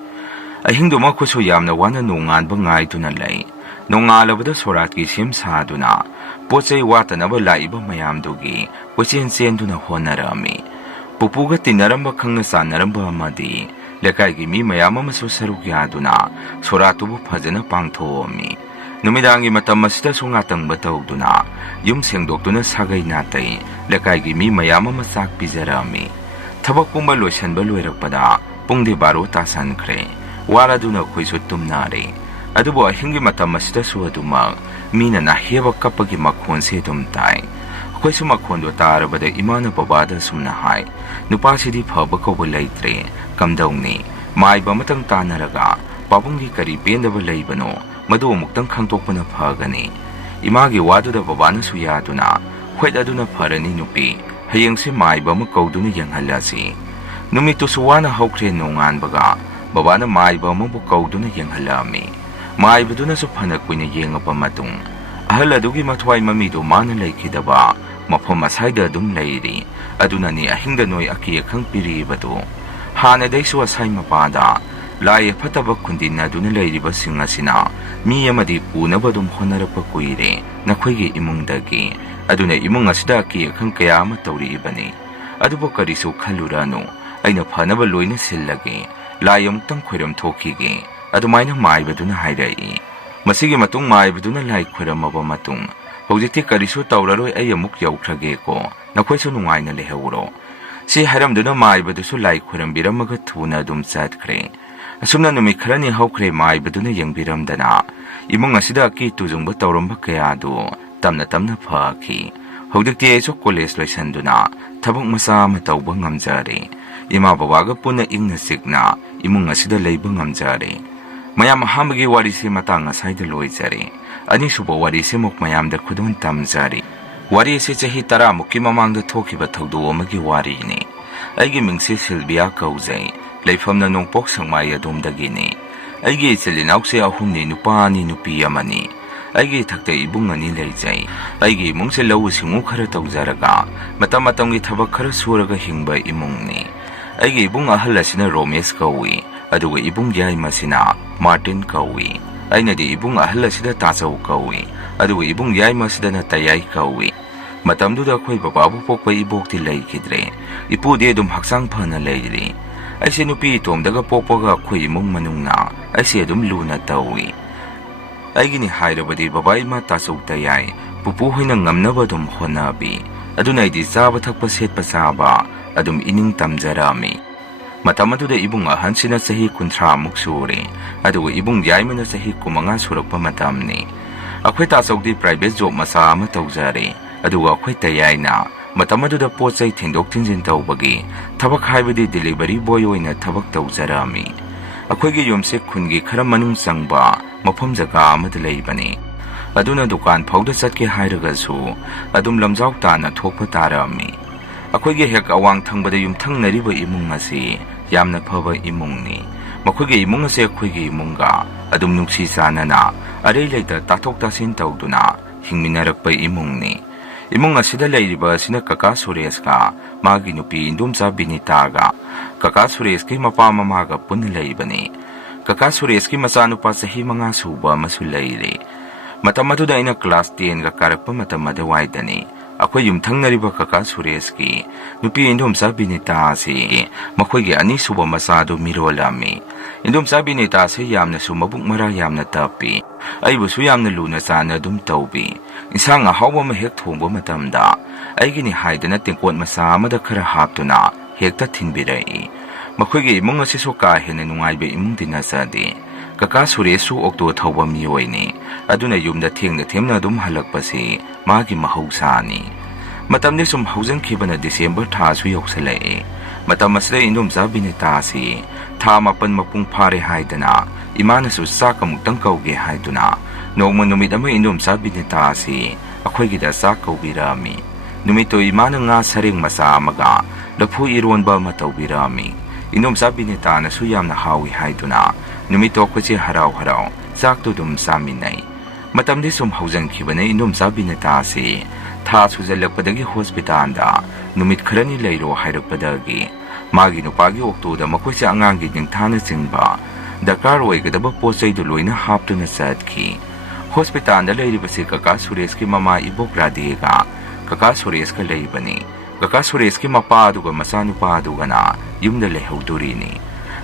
ꯑꯍꯤꯡꯗꯨꯃ ꯑꯩꯈꯣꯏꯁꯨ ꯌꯥꯝꯅ ꯋꯥꯅ ꯅꯣꯡꯉꯥꯟꯕ ꯉꯥꯏꯗꯨꯅ ꯂꯩ꯫ ꯅꯣꯡꯉꯥꯜꯂꯕꯗ ꯁꯣꯔꯥꯠꯀꯤ ꯁꯦꯝ ꯁꯥꯗꯨꯅ ꯄꯣꯠ ꯆꯩ ꯋꯥꯠꯇꯅꯕ ꯂꯥꯛꯏꯕ ꯃꯌꯥꯝꯗꯨꯒꯤ ꯀꯣꯏꯆꯦꯟ ꯆꯦꯟꯗꯨꯅ ꯍꯣꯠꯅꯔꯝꯃꯤ꯫ ꯄꯨꯄꯨꯒ ꯇꯤꯟꯅꯔꯝꯕ ꯈꯪꯅ ꯆꯥꯟꯅꯔꯝꯕ ꯑꯃꯗꯤ ꯂꯩꯀꯥꯏꯒꯤ ꯃꯤ ꯃꯌꯥꯝ ꯑꯃꯁꯨ ꯁꯔꯨꯛ ꯌꯥꯗꯨꯅ ꯁꯣꯔꯥꯠꯇꯨꯕꯨ ꯐꯖꯅ ꯄꯥꯡꯊꯣꯛꯑꯝꯃꯤ꯫ ꯅꯨꯃꯤꯗꯥꯡꯒꯤ ꯃꯇꯝ ꯑꯁꯤꯗꯁꯨ ꯉꯥꯇꯪꯕ ꯇꯧꯗꯨꯅ ꯌꯨꯝ ꯁꯦꯡꯗꯣꯛꯇꯨꯅ ꯁꯥꯒꯩ ꯅꯥꯇꯩ ꯂꯩꯀꯥꯏꯒꯤ ꯃꯤ ꯃꯌꯥꯝ ꯑꯃ ꯆꯥꯛ ꯄꯤꯖꯔꯝꯃꯤ꯫ ꯊꯕꯛ ꯄꯨꯝꯕ ꯂꯣꯏꯁꯟꯕ ꯂꯣꯏꯔꯛꯄꯗ ꯄꯨꯡꯗꯤ 12 ꯇꯥꯁꯟꯈ꯭ꯔꯦ꯫ ꯋꯥꯔꯗꯨꯅ ꯑꯩꯈꯣꯏꯁꯨ ꯇꯨꯝꯅꯔꯦ꯫ ꯑꯗꯨꯕꯨ ꯑꯍꯤꯡꯒꯤ ꯃꯇꯝ ꯑꯁꯤꯗꯁꯨ ꯑꯗꯨꯃꯛ ꯃꯤꯅ ꯅꯥꯍꯦꯕ ꯀꯞꯄꯒꯤ ꯃꯈꯣꯟꯁꯦ ꯑꯗꯨꯝ ꯇꯥꯏ꯫ ꯑꯩꯈꯣꯏꯁꯨ ꯃꯈꯣꯟꯗꯣ ꯇꯥꯔꯕꯗ ꯏꯃꯥꯅ ꯕꯕꯥꯗ ꯁꯨꯝꯅ ꯍꯥꯏ, ꯅꯨꯄꯥꯁꯤꯗꯤ ꯐꯕ ꯀꯧꯕ ꯂꯩꯇ꯭ꯔꯦ, ꯀꯝꯗꯧꯅꯤ? ꯃꯥꯏꯕ ꯑꯃꯇꯪ ꯇꯥꯟꯅꯔꯒ ꯄꯥꯕꯨꯡꯒꯤ ꯀꯔꯤ ꯄꯦꯟꯗꯕ ꯂꯩꯕꯅꯣ ꯃꯗꯨ ꯑꯃꯨꯛꯇꯪ ꯈꯪꯗꯣꯛꯄꯅ ꯐꯒꯅꯤ꯫ ꯏꯃꯥꯒꯤ ꯋꯥꯗꯨꯗ ꯕꯕꯥꯅꯁꯨ ꯌꯥꯗꯨꯅ, ꯍꯣꯏꯠ ꯑꯗꯨꯅ ꯐꯔꯅꯤ ꯅꯨꯄꯤ, ꯍꯌꯦꯡꯁꯦ ꯃꯥꯏꯕ ꯑꯃ ꯀꯧꯗꯨꯅ ꯌꯦꯡꯍꯜꯂꯁꯤ꯫ Numitusu wana hawkre nonganbaga, babana maiba amabu kauduna yenghalami. Maibaduna phana kuina yengapa matung. Ahal adugi mathwai mamido mana laikidaba, mafam asaida adum lairi, adunani ahingda noi aki akhang piribadu. Hanadaisu asai mapada, lai fataba kundina aduna lairiba singasina, mi amadi punabadum honarapa kuire, nakhwege imungdagi, aduna imung asida aki akhang kaya ama tauri ibani. Adubo karisu khalurano, aina phanaba loina sillagi, lai amtang khwiram thokige, adumaina maibaduna hairai. Masigi matung maibaduna lai khwiramaba matung, hojikti karisu tauraroi ay amuk yaukrage ko, nakhwaisu nungaina lehawro. Si haramduna maibadusu lai khwirambirammaga thuna adum chatkre. Asumna numit kharani hawkre maibaduna yengbiramdana, imung asida aki tujungba tauramba kayadu, tamna phaki. Hojikti aisu college loisanduna, thabak masa ama tawba ngamjare. Ima babaga puna ingna sikna, imung asida leiba ngamjare. Mayam ahamagi warisi matang asayda loijare. Anisuba warisi muk mayamda khudun tamjare. Warisi chahi tara mukki mamangda thokiba thawdu amagi warini. Aigi mingsi Silvia kauzai, leifamna nongpok sangmai adumdagini. Aigi ichilinaukse ahumni nupani nupi amani. Aigi thakta ibung ani leijai. Aigi imungse lau singu khara tawjaraga, matamgi thabak khara suraga hingba imungni. Aigi ibung ahal asina Romesh kawi, aduga ibung yai masina Martin kawi. Ainadi ibung ahal asida Tasaw kawi, aduga ibung yai masidana Tayay kawi. Matamduda akhoi bababu pokpa ibokti laikidre, ipudi adum haksang phana leiri. Aisi nupi itomdaga pokpaga akhoi imung manungna, aisi adum luna tawi. Aigini hairabadi baba ima Tasaw Tayay, pupu hoina ngamnaba adum honabi, aduna idi chaba thakpa setpa chaba, adum ining tamjarami. Matamaduda ibung ahansina sahi 30 muk sure, aduga ibung yaimana sahi 9 surakpa matamni. Akhoi Tasawdi private job masa ama tawjare, aduga akhoi Tayayna, matamaduda pochai thindok thinjin tawbagi, thabak haibadi delivery boy oina thabak tawjarami. Akhoigi yomse khungi khara manung changba, mafam jaga amada leibani. Aduna dukan phawda chatke hairagasu, adum lamjaw tana thokpa tarami. Akhoigi hek awang thangbada yumthangnariba imung asi, yamna phaba imungni. Makhoigi imung ase akhoigi imunga, adum nungsi chanana, arei leita tathok tasin tawduna, hingminarakpa imungni. Imung asida leiriba asina Kaka Suresh ka, magi nupi Indumcha Binita ga, Kaka Suresh ki mapa mamaga punna leibani. Kaka Suresh ki machanupa sahi 5 suba masu leiri. Matamaduda ina class 10 ga karakpa matamada waidani. Akhoi yumthangnariba Kaka Suresh ki, nupi Indumcha Binita si, makhoigi ani suba masado mirolami. Indumcha Binita si yamna sumabuk mara yamna tapi. Aibusu yamna luna sana dum tawbi. Isang ahawa mahek thongba matamda, aigini haidana tingkot masa amada khara haptuna, hekta thinbirai. Makhoigi imung asisu ka hena nungaiba imung dinasadi. Kaka Suresu okto thawba miyoini, aduna yumda thengna themna dum halakpasi, magi mahausani. Matamni sum haujankhibana December tha su yoksalai. Matam asida Indumcha Binita si, tha 8 mapung phare haidana, imana su sakamuktang kauge haiduna. Nongma numit ama Indumcha Binita si, akhoigida sak kaubirami. Numito imana nga saring masa amaga, laphu ironba matawbirami. Indumcha Binita na su yamna hawi haiduna, numito akhoichi haraw sak tudum saminay. Matamdi sum haujankhibana Indumcha Binita si, tha sujalakpadagi hospital da, numit kharani leiro hairakpadagi. Magi nupagi oktoda makhoichi angangi ningthana chingba, dakar oigadaba pochaidu loina haptuna chatkhi. Hospital da leiribasi Kaka Suresh ki mama ibok radega, Kaka Suresh ka leibani. Kaka Suresh ki mapa aduga masanupa aduga na yumda lehawdurini.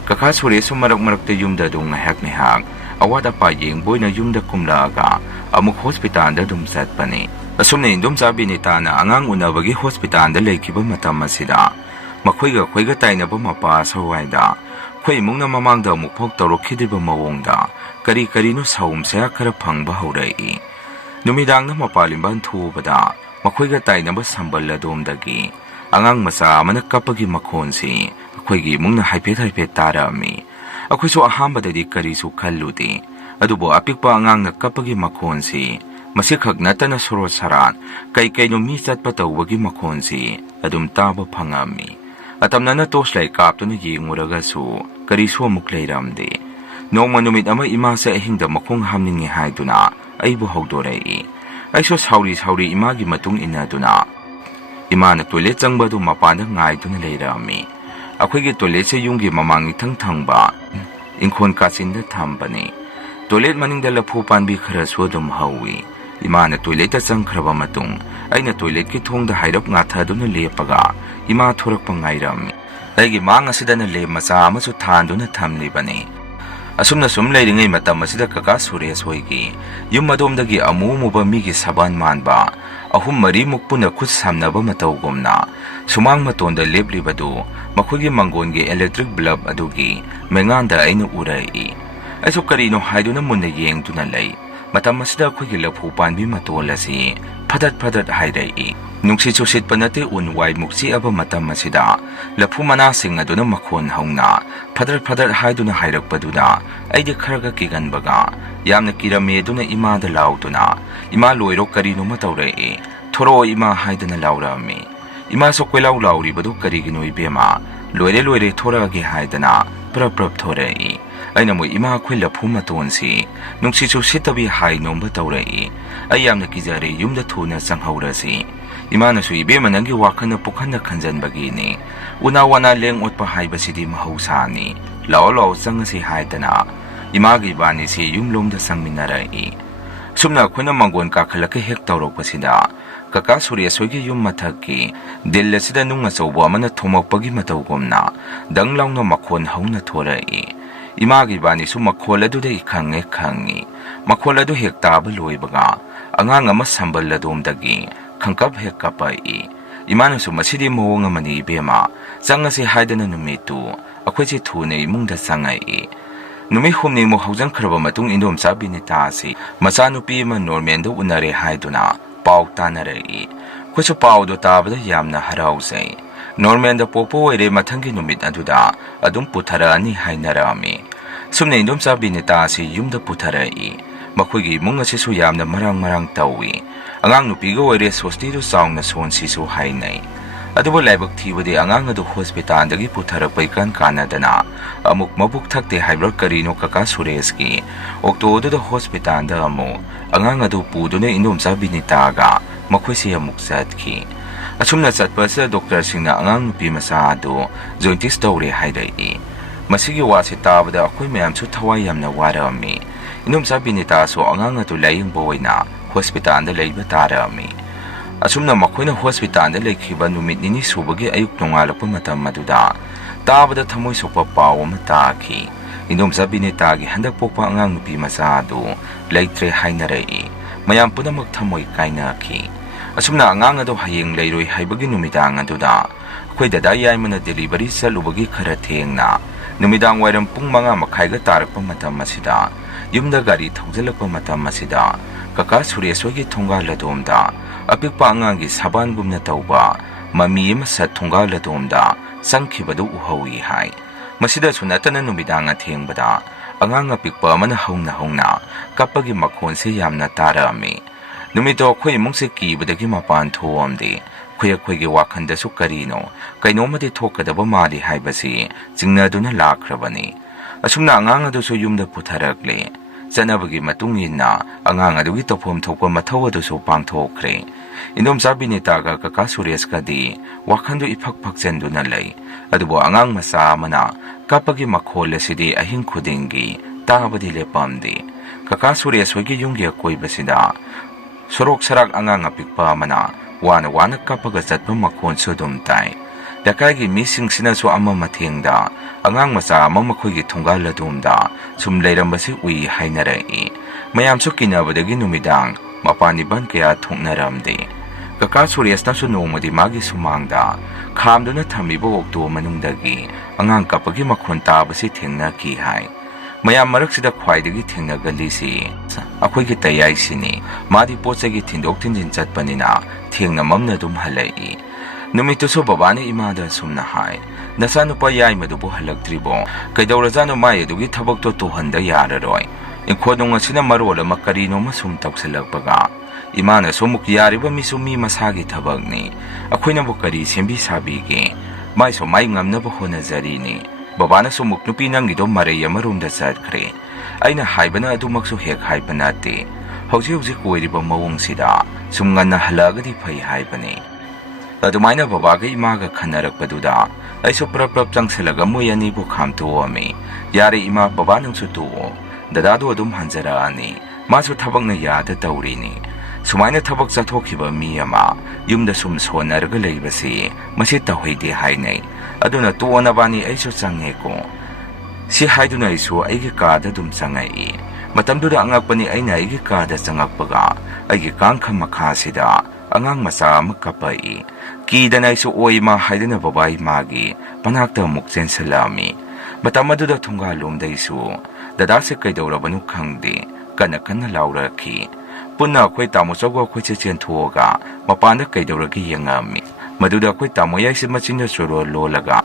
Kaka Suresh marak-marakta yumda dung ngahak-ngahak, awada pa yengboy na yumda kumlaaga, amuk hospital da dumsatpani. Asumna Indumcha Binita na angang unabagi hospital da leikiba matam asida. Makhoiga tainaba mapa sawaida, khoi imungna mamangda mukphok tawrokhidiba mawongda, kari-karino sawum saya khara phangba haurai. Numidangna mapalimban thubada, makhoiga tainaba sambal adomdagi, angang macha amana kapagi makhonsi, akhoigi imungna haipet tarami. Akhoisu ahambadadi karisu khalludi, adubo apikpa angangna kapagi makhonsi, masikhak natana sorot saran, kay no mi chatpa tawbagi makhonsi, adum taba phangami. Atamnana torchlight kaaptuna yenguragasu karisu amuk leiramde. Nongma numit ama ima sa ahingda makong hamningi haiduna aibu haudorai. Aiso sauri imagi matung inaduna. Ima na toilet changbadu mapanda ngaiduna leirami. Akoigi toilet sa yunggi mamangi thangthangba ingkhon kasinda thambani. Toilet maningda laphu panbi khara swadum hawi. Ima na toilet changkhraba matung aina toilet ki thongda hairap ngathaduna lepaga ima thorakpa ngairami. Aigi mang asidana le macha amasu thanduna thamlibani. Asumna sum leiringai matam asida kaka Suresh hoigi yum adomdagi amuba migi saban manba ahum mari mukpuna khut samnaba matawgumna sumang matonda leplibadu makhugi mangongi electric bulb adugi menganda aina urai aiso karino haiduna munna yengtuna lei matam asida khugi laphu panbi matolasi phadat hairai nungsi chusit panate unwai mukchi aba matam asida laphu mana sing aduna makhon hauna phadat haiduna hairakpaduna aidi kharaga kiganbaga yamna kirame duna ima da lauduna ima loiro karino matawrai thoro ima haiduna laurami ima so kwelau lauri badu karigino ibema loire thora ge haidana prap thorai aina mo ima khwila phuma tonsi nungsi chusitabi hai nomba tawrai ayamna kijare yumda thuna changhaurasi imana su ibema nangi wakhana pukhana khanjanbagini unawana leng otpa haibasidi mahausani lao changasi haidana imagi bani si yumlomda sangminarai sumna khuna mangon ka khalaka hek tawropasida kaka Suresh hoigi yum mathaki dillasida nunga chawba amana thomakpagi matawgomna danglawna makhon hauna thorai imagi bani su makhol adu de khangi makhol adu hek taba loibaga angang ama sambal ladomdagi khangkap hek kapai imana su masidi mawang amani bema changasi haidana numitu akhoi thune imungda changai numi humni mo haujang khraba matung indom sabini tasi machanupi ma normen do unare haiduna pau tanare khosu pau do tabada yamna harausai normen da popo ere mathangi numit aduda adum puthara ani hainarami sumne indom sabini tasi yumda putharai makhoigi munga se su yamna marang tawi angang nupi go ere sosti do saungna sonsi su hainai adubo laibak thibodi angang adu hospital dagi puthara paikan kanadana amuk mabuk thakte haibra karino kaka Suresh ki okto do hospital da amu angang adu pudune indom sabini taga makhoisi amuk satki asumna satpa sa doctor singna angang nupi masa adu jointis tawre haidai masigi wasi tabada akhoi mayam su thawai yamna warami indom sabini ta so angang adu laying boina hospital da leiba tarami asumna makhoina hospital da lekhiba numit nini subagi ayuk nongalakpa matam maduda tabada thamoi sokpa paw ma taki indom sabini tagi handak pokpa angang nupi masa adu leitre hainarai mayam punamak thamoi kainaki asumna angang adu hayeng leiroi haibagi numidang aduda khoi dada yaimana delivery salubagi khara thengna numidang wairam pung manga makhaiga tarakpa matam masida yumda gari thaujalakpa matam masida kaka Suresh hoigi thonga ladomda apikpa angangi saban gumna tawba mami ama sat thonga ladomda sangkhibadu uhawi hai masida sunatana numidang athengbada angang apikpa amana hauna kapagi makhon se yamna tarami numito khoi mungse kibadagi mapan thoamde khoigi wakhanda su karino kainomadi thokadaba mali haibasi jingnaduna lakhrabani asumna angang adu su yumda putharakle chanabagi matungina angang adugi tofom thokpa mathau adu su pangthokre indom sabini taga kaka Suresh kadi wakhandu iphak phakchenduna lei adubo angang masa amana kapagi makhol asidi ahing khudingi tabadi lepamdi kaka Suresh hoigi yunggi koibasida sorok sarak angang apikpa amana wana kapaga chatpa makhon sudum tai dakagi missing sina so ama mathengda angang macha ama makhoigi thonga ladumda sum leirambasi ui hainarai mayam su kinabadagi numidang mapani ban kaya thongnaramde kaka Suresh na su nongmadi magi sumangda khamduna thamibo okto manungdagi angang kapagi makhon tabasi thengna ki hai mayam maraksida khwaidagi thengnagalisi akhoigi tayai sini madi pochagi thindok thinjin chatpanina thengna mamna dum halai numitu so babani imada sumna hai nasa nupa yai madubo halaktribo kaidawrajano mai adugi thabak to tohanda yararoi inkodong asina marol ama karino masum tawsalakpaga imana somuk yariba misumi masagi thabakni akhoina bo kari sembi sabige ꯃꯥꯏꯁꯨ ꯃꯥꯏ ꯉꯝꯅꯕ ꯍꯣꯠꯅꯖꯔꯤꯅꯤ. ꯕꯕꯥꯅꯁꯨ ꯑꯃꯨꯛ ꯅꯨꯄꯤ ꯅꯪꯒꯤꯗꯣ ꯃꯔꯩ ꯑꯃꯔꯣꯝꯗ ꯆꯠꯈ꯭ꯔꯦ. ꯑꯩꯅ ꯍꯥꯏꯕꯅ ꯑꯗꯨꯃꯛꯁꯨ ꯍꯦꯛ ꯍꯥꯏꯕ ꯅꯠꯇꯦ. ꯍꯧꯖꯤꯛ ꯑꯣꯏꯔꯤꯕ ꯃꯑꯣꯡꯁꯤꯗ ꯁꯨꯝ ꯉꯟꯅ ꯍꯜꯂꯛꯑꯒꯗꯤ ꯐꯩ ꯍꯥꯏꯕꯅꯤ. ꯑꯗꯨꯃꯥꯏꯅ ꯕꯕꯥꯒ ꯏꯃꯥꯒ ꯈꯟꯅꯔꯛꯄꯗꯨꯗ ꯑꯩꯁꯨ ꯄ꯭ꯔꯞ ꯆꯪꯁꯤꯜꯂꯒ ꯃꯣꯏ ꯑꯅꯤꯕꯨ ꯈꯥꯝꯇꯣꯛꯑꯝꯃꯤ. ꯌꯥꯔꯦ ꯏꯃꯥ, ꯕꯕꯥ ꯅꯪꯁꯨ ꯇꯣꯛꯑꯣ. ꯗꯗꯥꯗꯣ ꯑꯗꯨꯝ ꯍꯟꯖꯔꯛꯑꯅꯤ. ꯃꯥꯁꯨ ꯊꯕꯛꯅ ꯌꯥꯗ ꯇꯧꯔꯤꯅꯤ. ꯁꯨꯃꯥꯏꯅ ꯊꯕꯛ ꯆꯠꯊꯣꯛꯈꯤꯕ ꯃꯤ ꯑꯃ ꯌꯨꯝꯗ ꯁꯨꯝ ꯁꯣꯟꯅꯔꯒ ꯂꯩꯕꯁꯤ ꯃꯁꯤ ꯇꯧꯍꯩꯗꯦ ꯍꯥꯏꯅꯩ. ꯑꯗꯨꯅ ꯇꯣꯛꯑꯣꯅꯕꯥꯅꯤ, ꯑꯩꯁꯨ ꯆꯪꯉꯦꯀꯣ. ꯁꯤ ꯍꯥꯏꯗꯨꯅ ꯑꯩꯁꯨ ꯑꯩꯒꯤ ꯀꯥꯗ ꯑꯗꯨꯝ ꯆꯪꯉꯛꯏ. ꯃꯇꯝꯗꯨꯗ ꯑꯉꯛꯄꯅꯤ, ꯑꯩꯅ ꯑꯩꯒꯤ ꯀꯥꯗ ꯆꯪꯉꯛꯄꯒ ꯑꯩꯒꯤ ꯀꯥꯡꯈꯟ ꯃꯈꯥꯁꯤꯗ ꯑꯉꯥꯡ ꯃꯆꯥ ꯑꯃ ꯀꯞꯄꯛꯏ. ꯀꯤꯗꯅ ꯑꯩꯁꯨ ꯑꯣꯏꯃꯥ ꯍꯥꯏꯗꯨꯅ ꯕꯕꯥ ꯏꯃꯥꯒꯤ ꯃꯅꯥꯛꯇ ꯑꯃꯨꯛ ꯆꯦꯟꯁꯤꯜꯂꯛꯑꯝꯃꯤ. ꯃꯇꯝ ꯑꯗꯨꯗ ꯊꯣꯡꯒꯥꯜꯂꯣꯝꯗꯩꯁꯨ ꯗꯗꯥꯁꯦ ꯀꯩꯗꯧꯔꯕꯅꯣ ꯈꯪꯗꯦ ꯀꯟꯅ ꯂꯥꯎꯔꯛꯈꯤ. ꯄꯨꯟꯅ ꯑꯩꯈꯣꯏ ꯇꯥꯃꯣꯆꯧꯒ ꯑꯩꯈꯣꯏꯁꯦ ꯆꯦꯟꯊꯣꯛꯑꯒ ꯃꯄꯥꯟꯗ ꯀꯩꯗꯧꯔꯒꯦ ꯌꯦꯡꯉꯛꯑꯝꯃꯤ. ꯃꯗꯨꯗ ꯑꯩꯈꯣꯏ ꯇꯥꯃꯣ ꯌꯥꯏꯁꯦ ꯃꯆꯤꯟꯗ ꯆꯣꯔꯣ ꯂꯣꯜꯂꯒ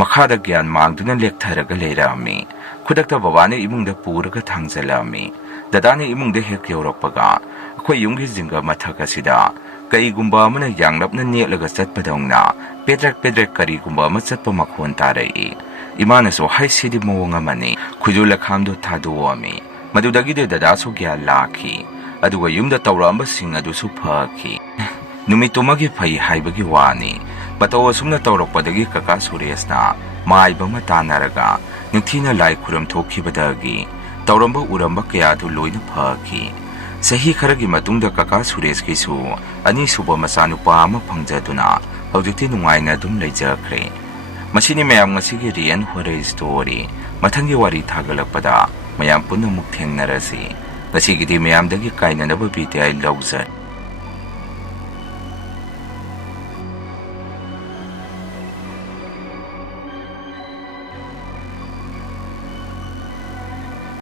ꯃꯈꯥꯗ ꯒ꯭ꯌꯥꯟ ꯃꯥꯡꯗꯨꯅ ꯂꯦꯛꯊꯔꯒ ꯂꯩꯔꯛꯑꯝꯃꯤ. ꯈꯨꯗꯛꯇ ꯕꯕꯥꯅ ꯏꯃꯨꯡꯗ ꯄꯨꯔꯒ ꯊꯥꯡꯖꯜꯂꯛꯑꯝꯃꯤ. ꯗꯗꯥꯅ ꯏꯃꯨꯡꯗ ꯍꯦꯛ ꯌꯧꯔꯛꯄꯒ ꯑꯩꯈꯣꯏ ꯌꯨꯝꯒꯤ ꯖꯤꯡꯒ ꯃꯊꯛ ꯑꯁꯤꯗ ꯀꯩꯒꯨꯝꯕ ꯑꯃꯅ ꯌꯥꯡꯂꯞꯅ ꯅꯦꯠꯂꯒ ꯆꯠꯄꯗꯧꯅ ꯄꯦꯗ꯭ꯔꯦꯛ ꯀꯔꯤꯒꯨꯝꯕ ꯑꯃ ꯆꯠꯄ ꯃꯈꯣꯟ ꯇꯥꯔꯛꯏ. ꯏꯃꯥꯅꯁꯨ ꯍꯩꯁꯤꯗꯤ ꯃꯑꯣꯡ ꯑꯃꯅꯤ. ꯈꯨꯖꯨ ꯂꯈꯥꯝꯗꯨ ꯊꯥꯗꯣꯛꯑꯝꯃꯤ. ꯃꯗꯨꯗꯒꯤꯗꯤ ꯗꯗꯥꯁꯨ ꯒ꯭ꯌꯥꯟ ꯂꯥꯛꯈꯤ. ꯑꯗꯨꯒ ꯌꯨꯝꯗ ꯇꯧꯔꯛꯑꯝꯕꯁꯤꯡ ꯑꯗꯨꯁꯨ ꯐꯈꯤ. ꯅꯨꯃꯤꯠꯇꯨꯃꯒꯤ ꯐꯩ ꯍꯥꯏꯕꯒꯤ ꯋꯥꯅꯤ. ꯃꯇꯧ ꯑꯁꯨꯝꯅ ꯇꯧꯔꯛꯄꯗꯒꯤ ꯀꯀꯥ ꯁꯨꯔꯦꯁꯅ ꯃꯥꯏꯕ ꯑꯃ ꯇꯥꯟꯅꯔꯒ ꯅꯤꯡꯊꯤꯅ ꯂꯥꯏ ꯈꯨꯔꯝ ꯊꯣꯛꯈꯤꯕꯗꯒꯤ ꯇꯧꯔꯝꯕ ꯎꯔꯝꯕ ꯀꯌꯥꯗꯨ ꯂꯣꯏꯅ ꯐꯈꯤ. ꯆꯍꯤ ꯈꯔꯒꯤ ꯃꯇꯨꯡꯗ ꯀꯀꯥ ꯁꯨꯔꯦꯁꯀꯤꯁꯨ ꯑꯅꯤꯁꯨꯕ ꯃꯆꯥꯅꯨꯄꯥ ꯑꯃ ꯐꯪꯖꯗꯨꯅ ꯍꯧꯖꯤꯛꯇꯤ ꯅꯨꯡꯉꯥꯏꯅ ꯑꯗꯨꯝ ꯂꯩꯖꯈ꯭ꯔꯦ. ꯃꯁꯤꯅꯤ ꯃꯌꯥꯝ ꯉꯁꯤꯒꯤ ꯔꯤꯑꯦꯟ ꯍꯣꯔꯔ ꯁ꯭ꯇꯣꯔꯤ. ꯃꯊꯪꯒꯤ ꯋꯥꯔꯤ ꯊꯥꯒꯠꯂꯛꯄꯗ ꯃꯌꯥꯝ ꯄꯨꯟꯅ ꯑꯃꯨꯛ ꯊꯦꯡꯅꯔꯁꯤ. ꯉꯁꯤꯒꯤꯗꯤ ꯃꯌꯥꯝꯗꯒꯤ ꯀꯥꯏꯅꯅꯕ ꯕꯤꯗꯥꯏ ꯂꯧꯖꯔꯤ.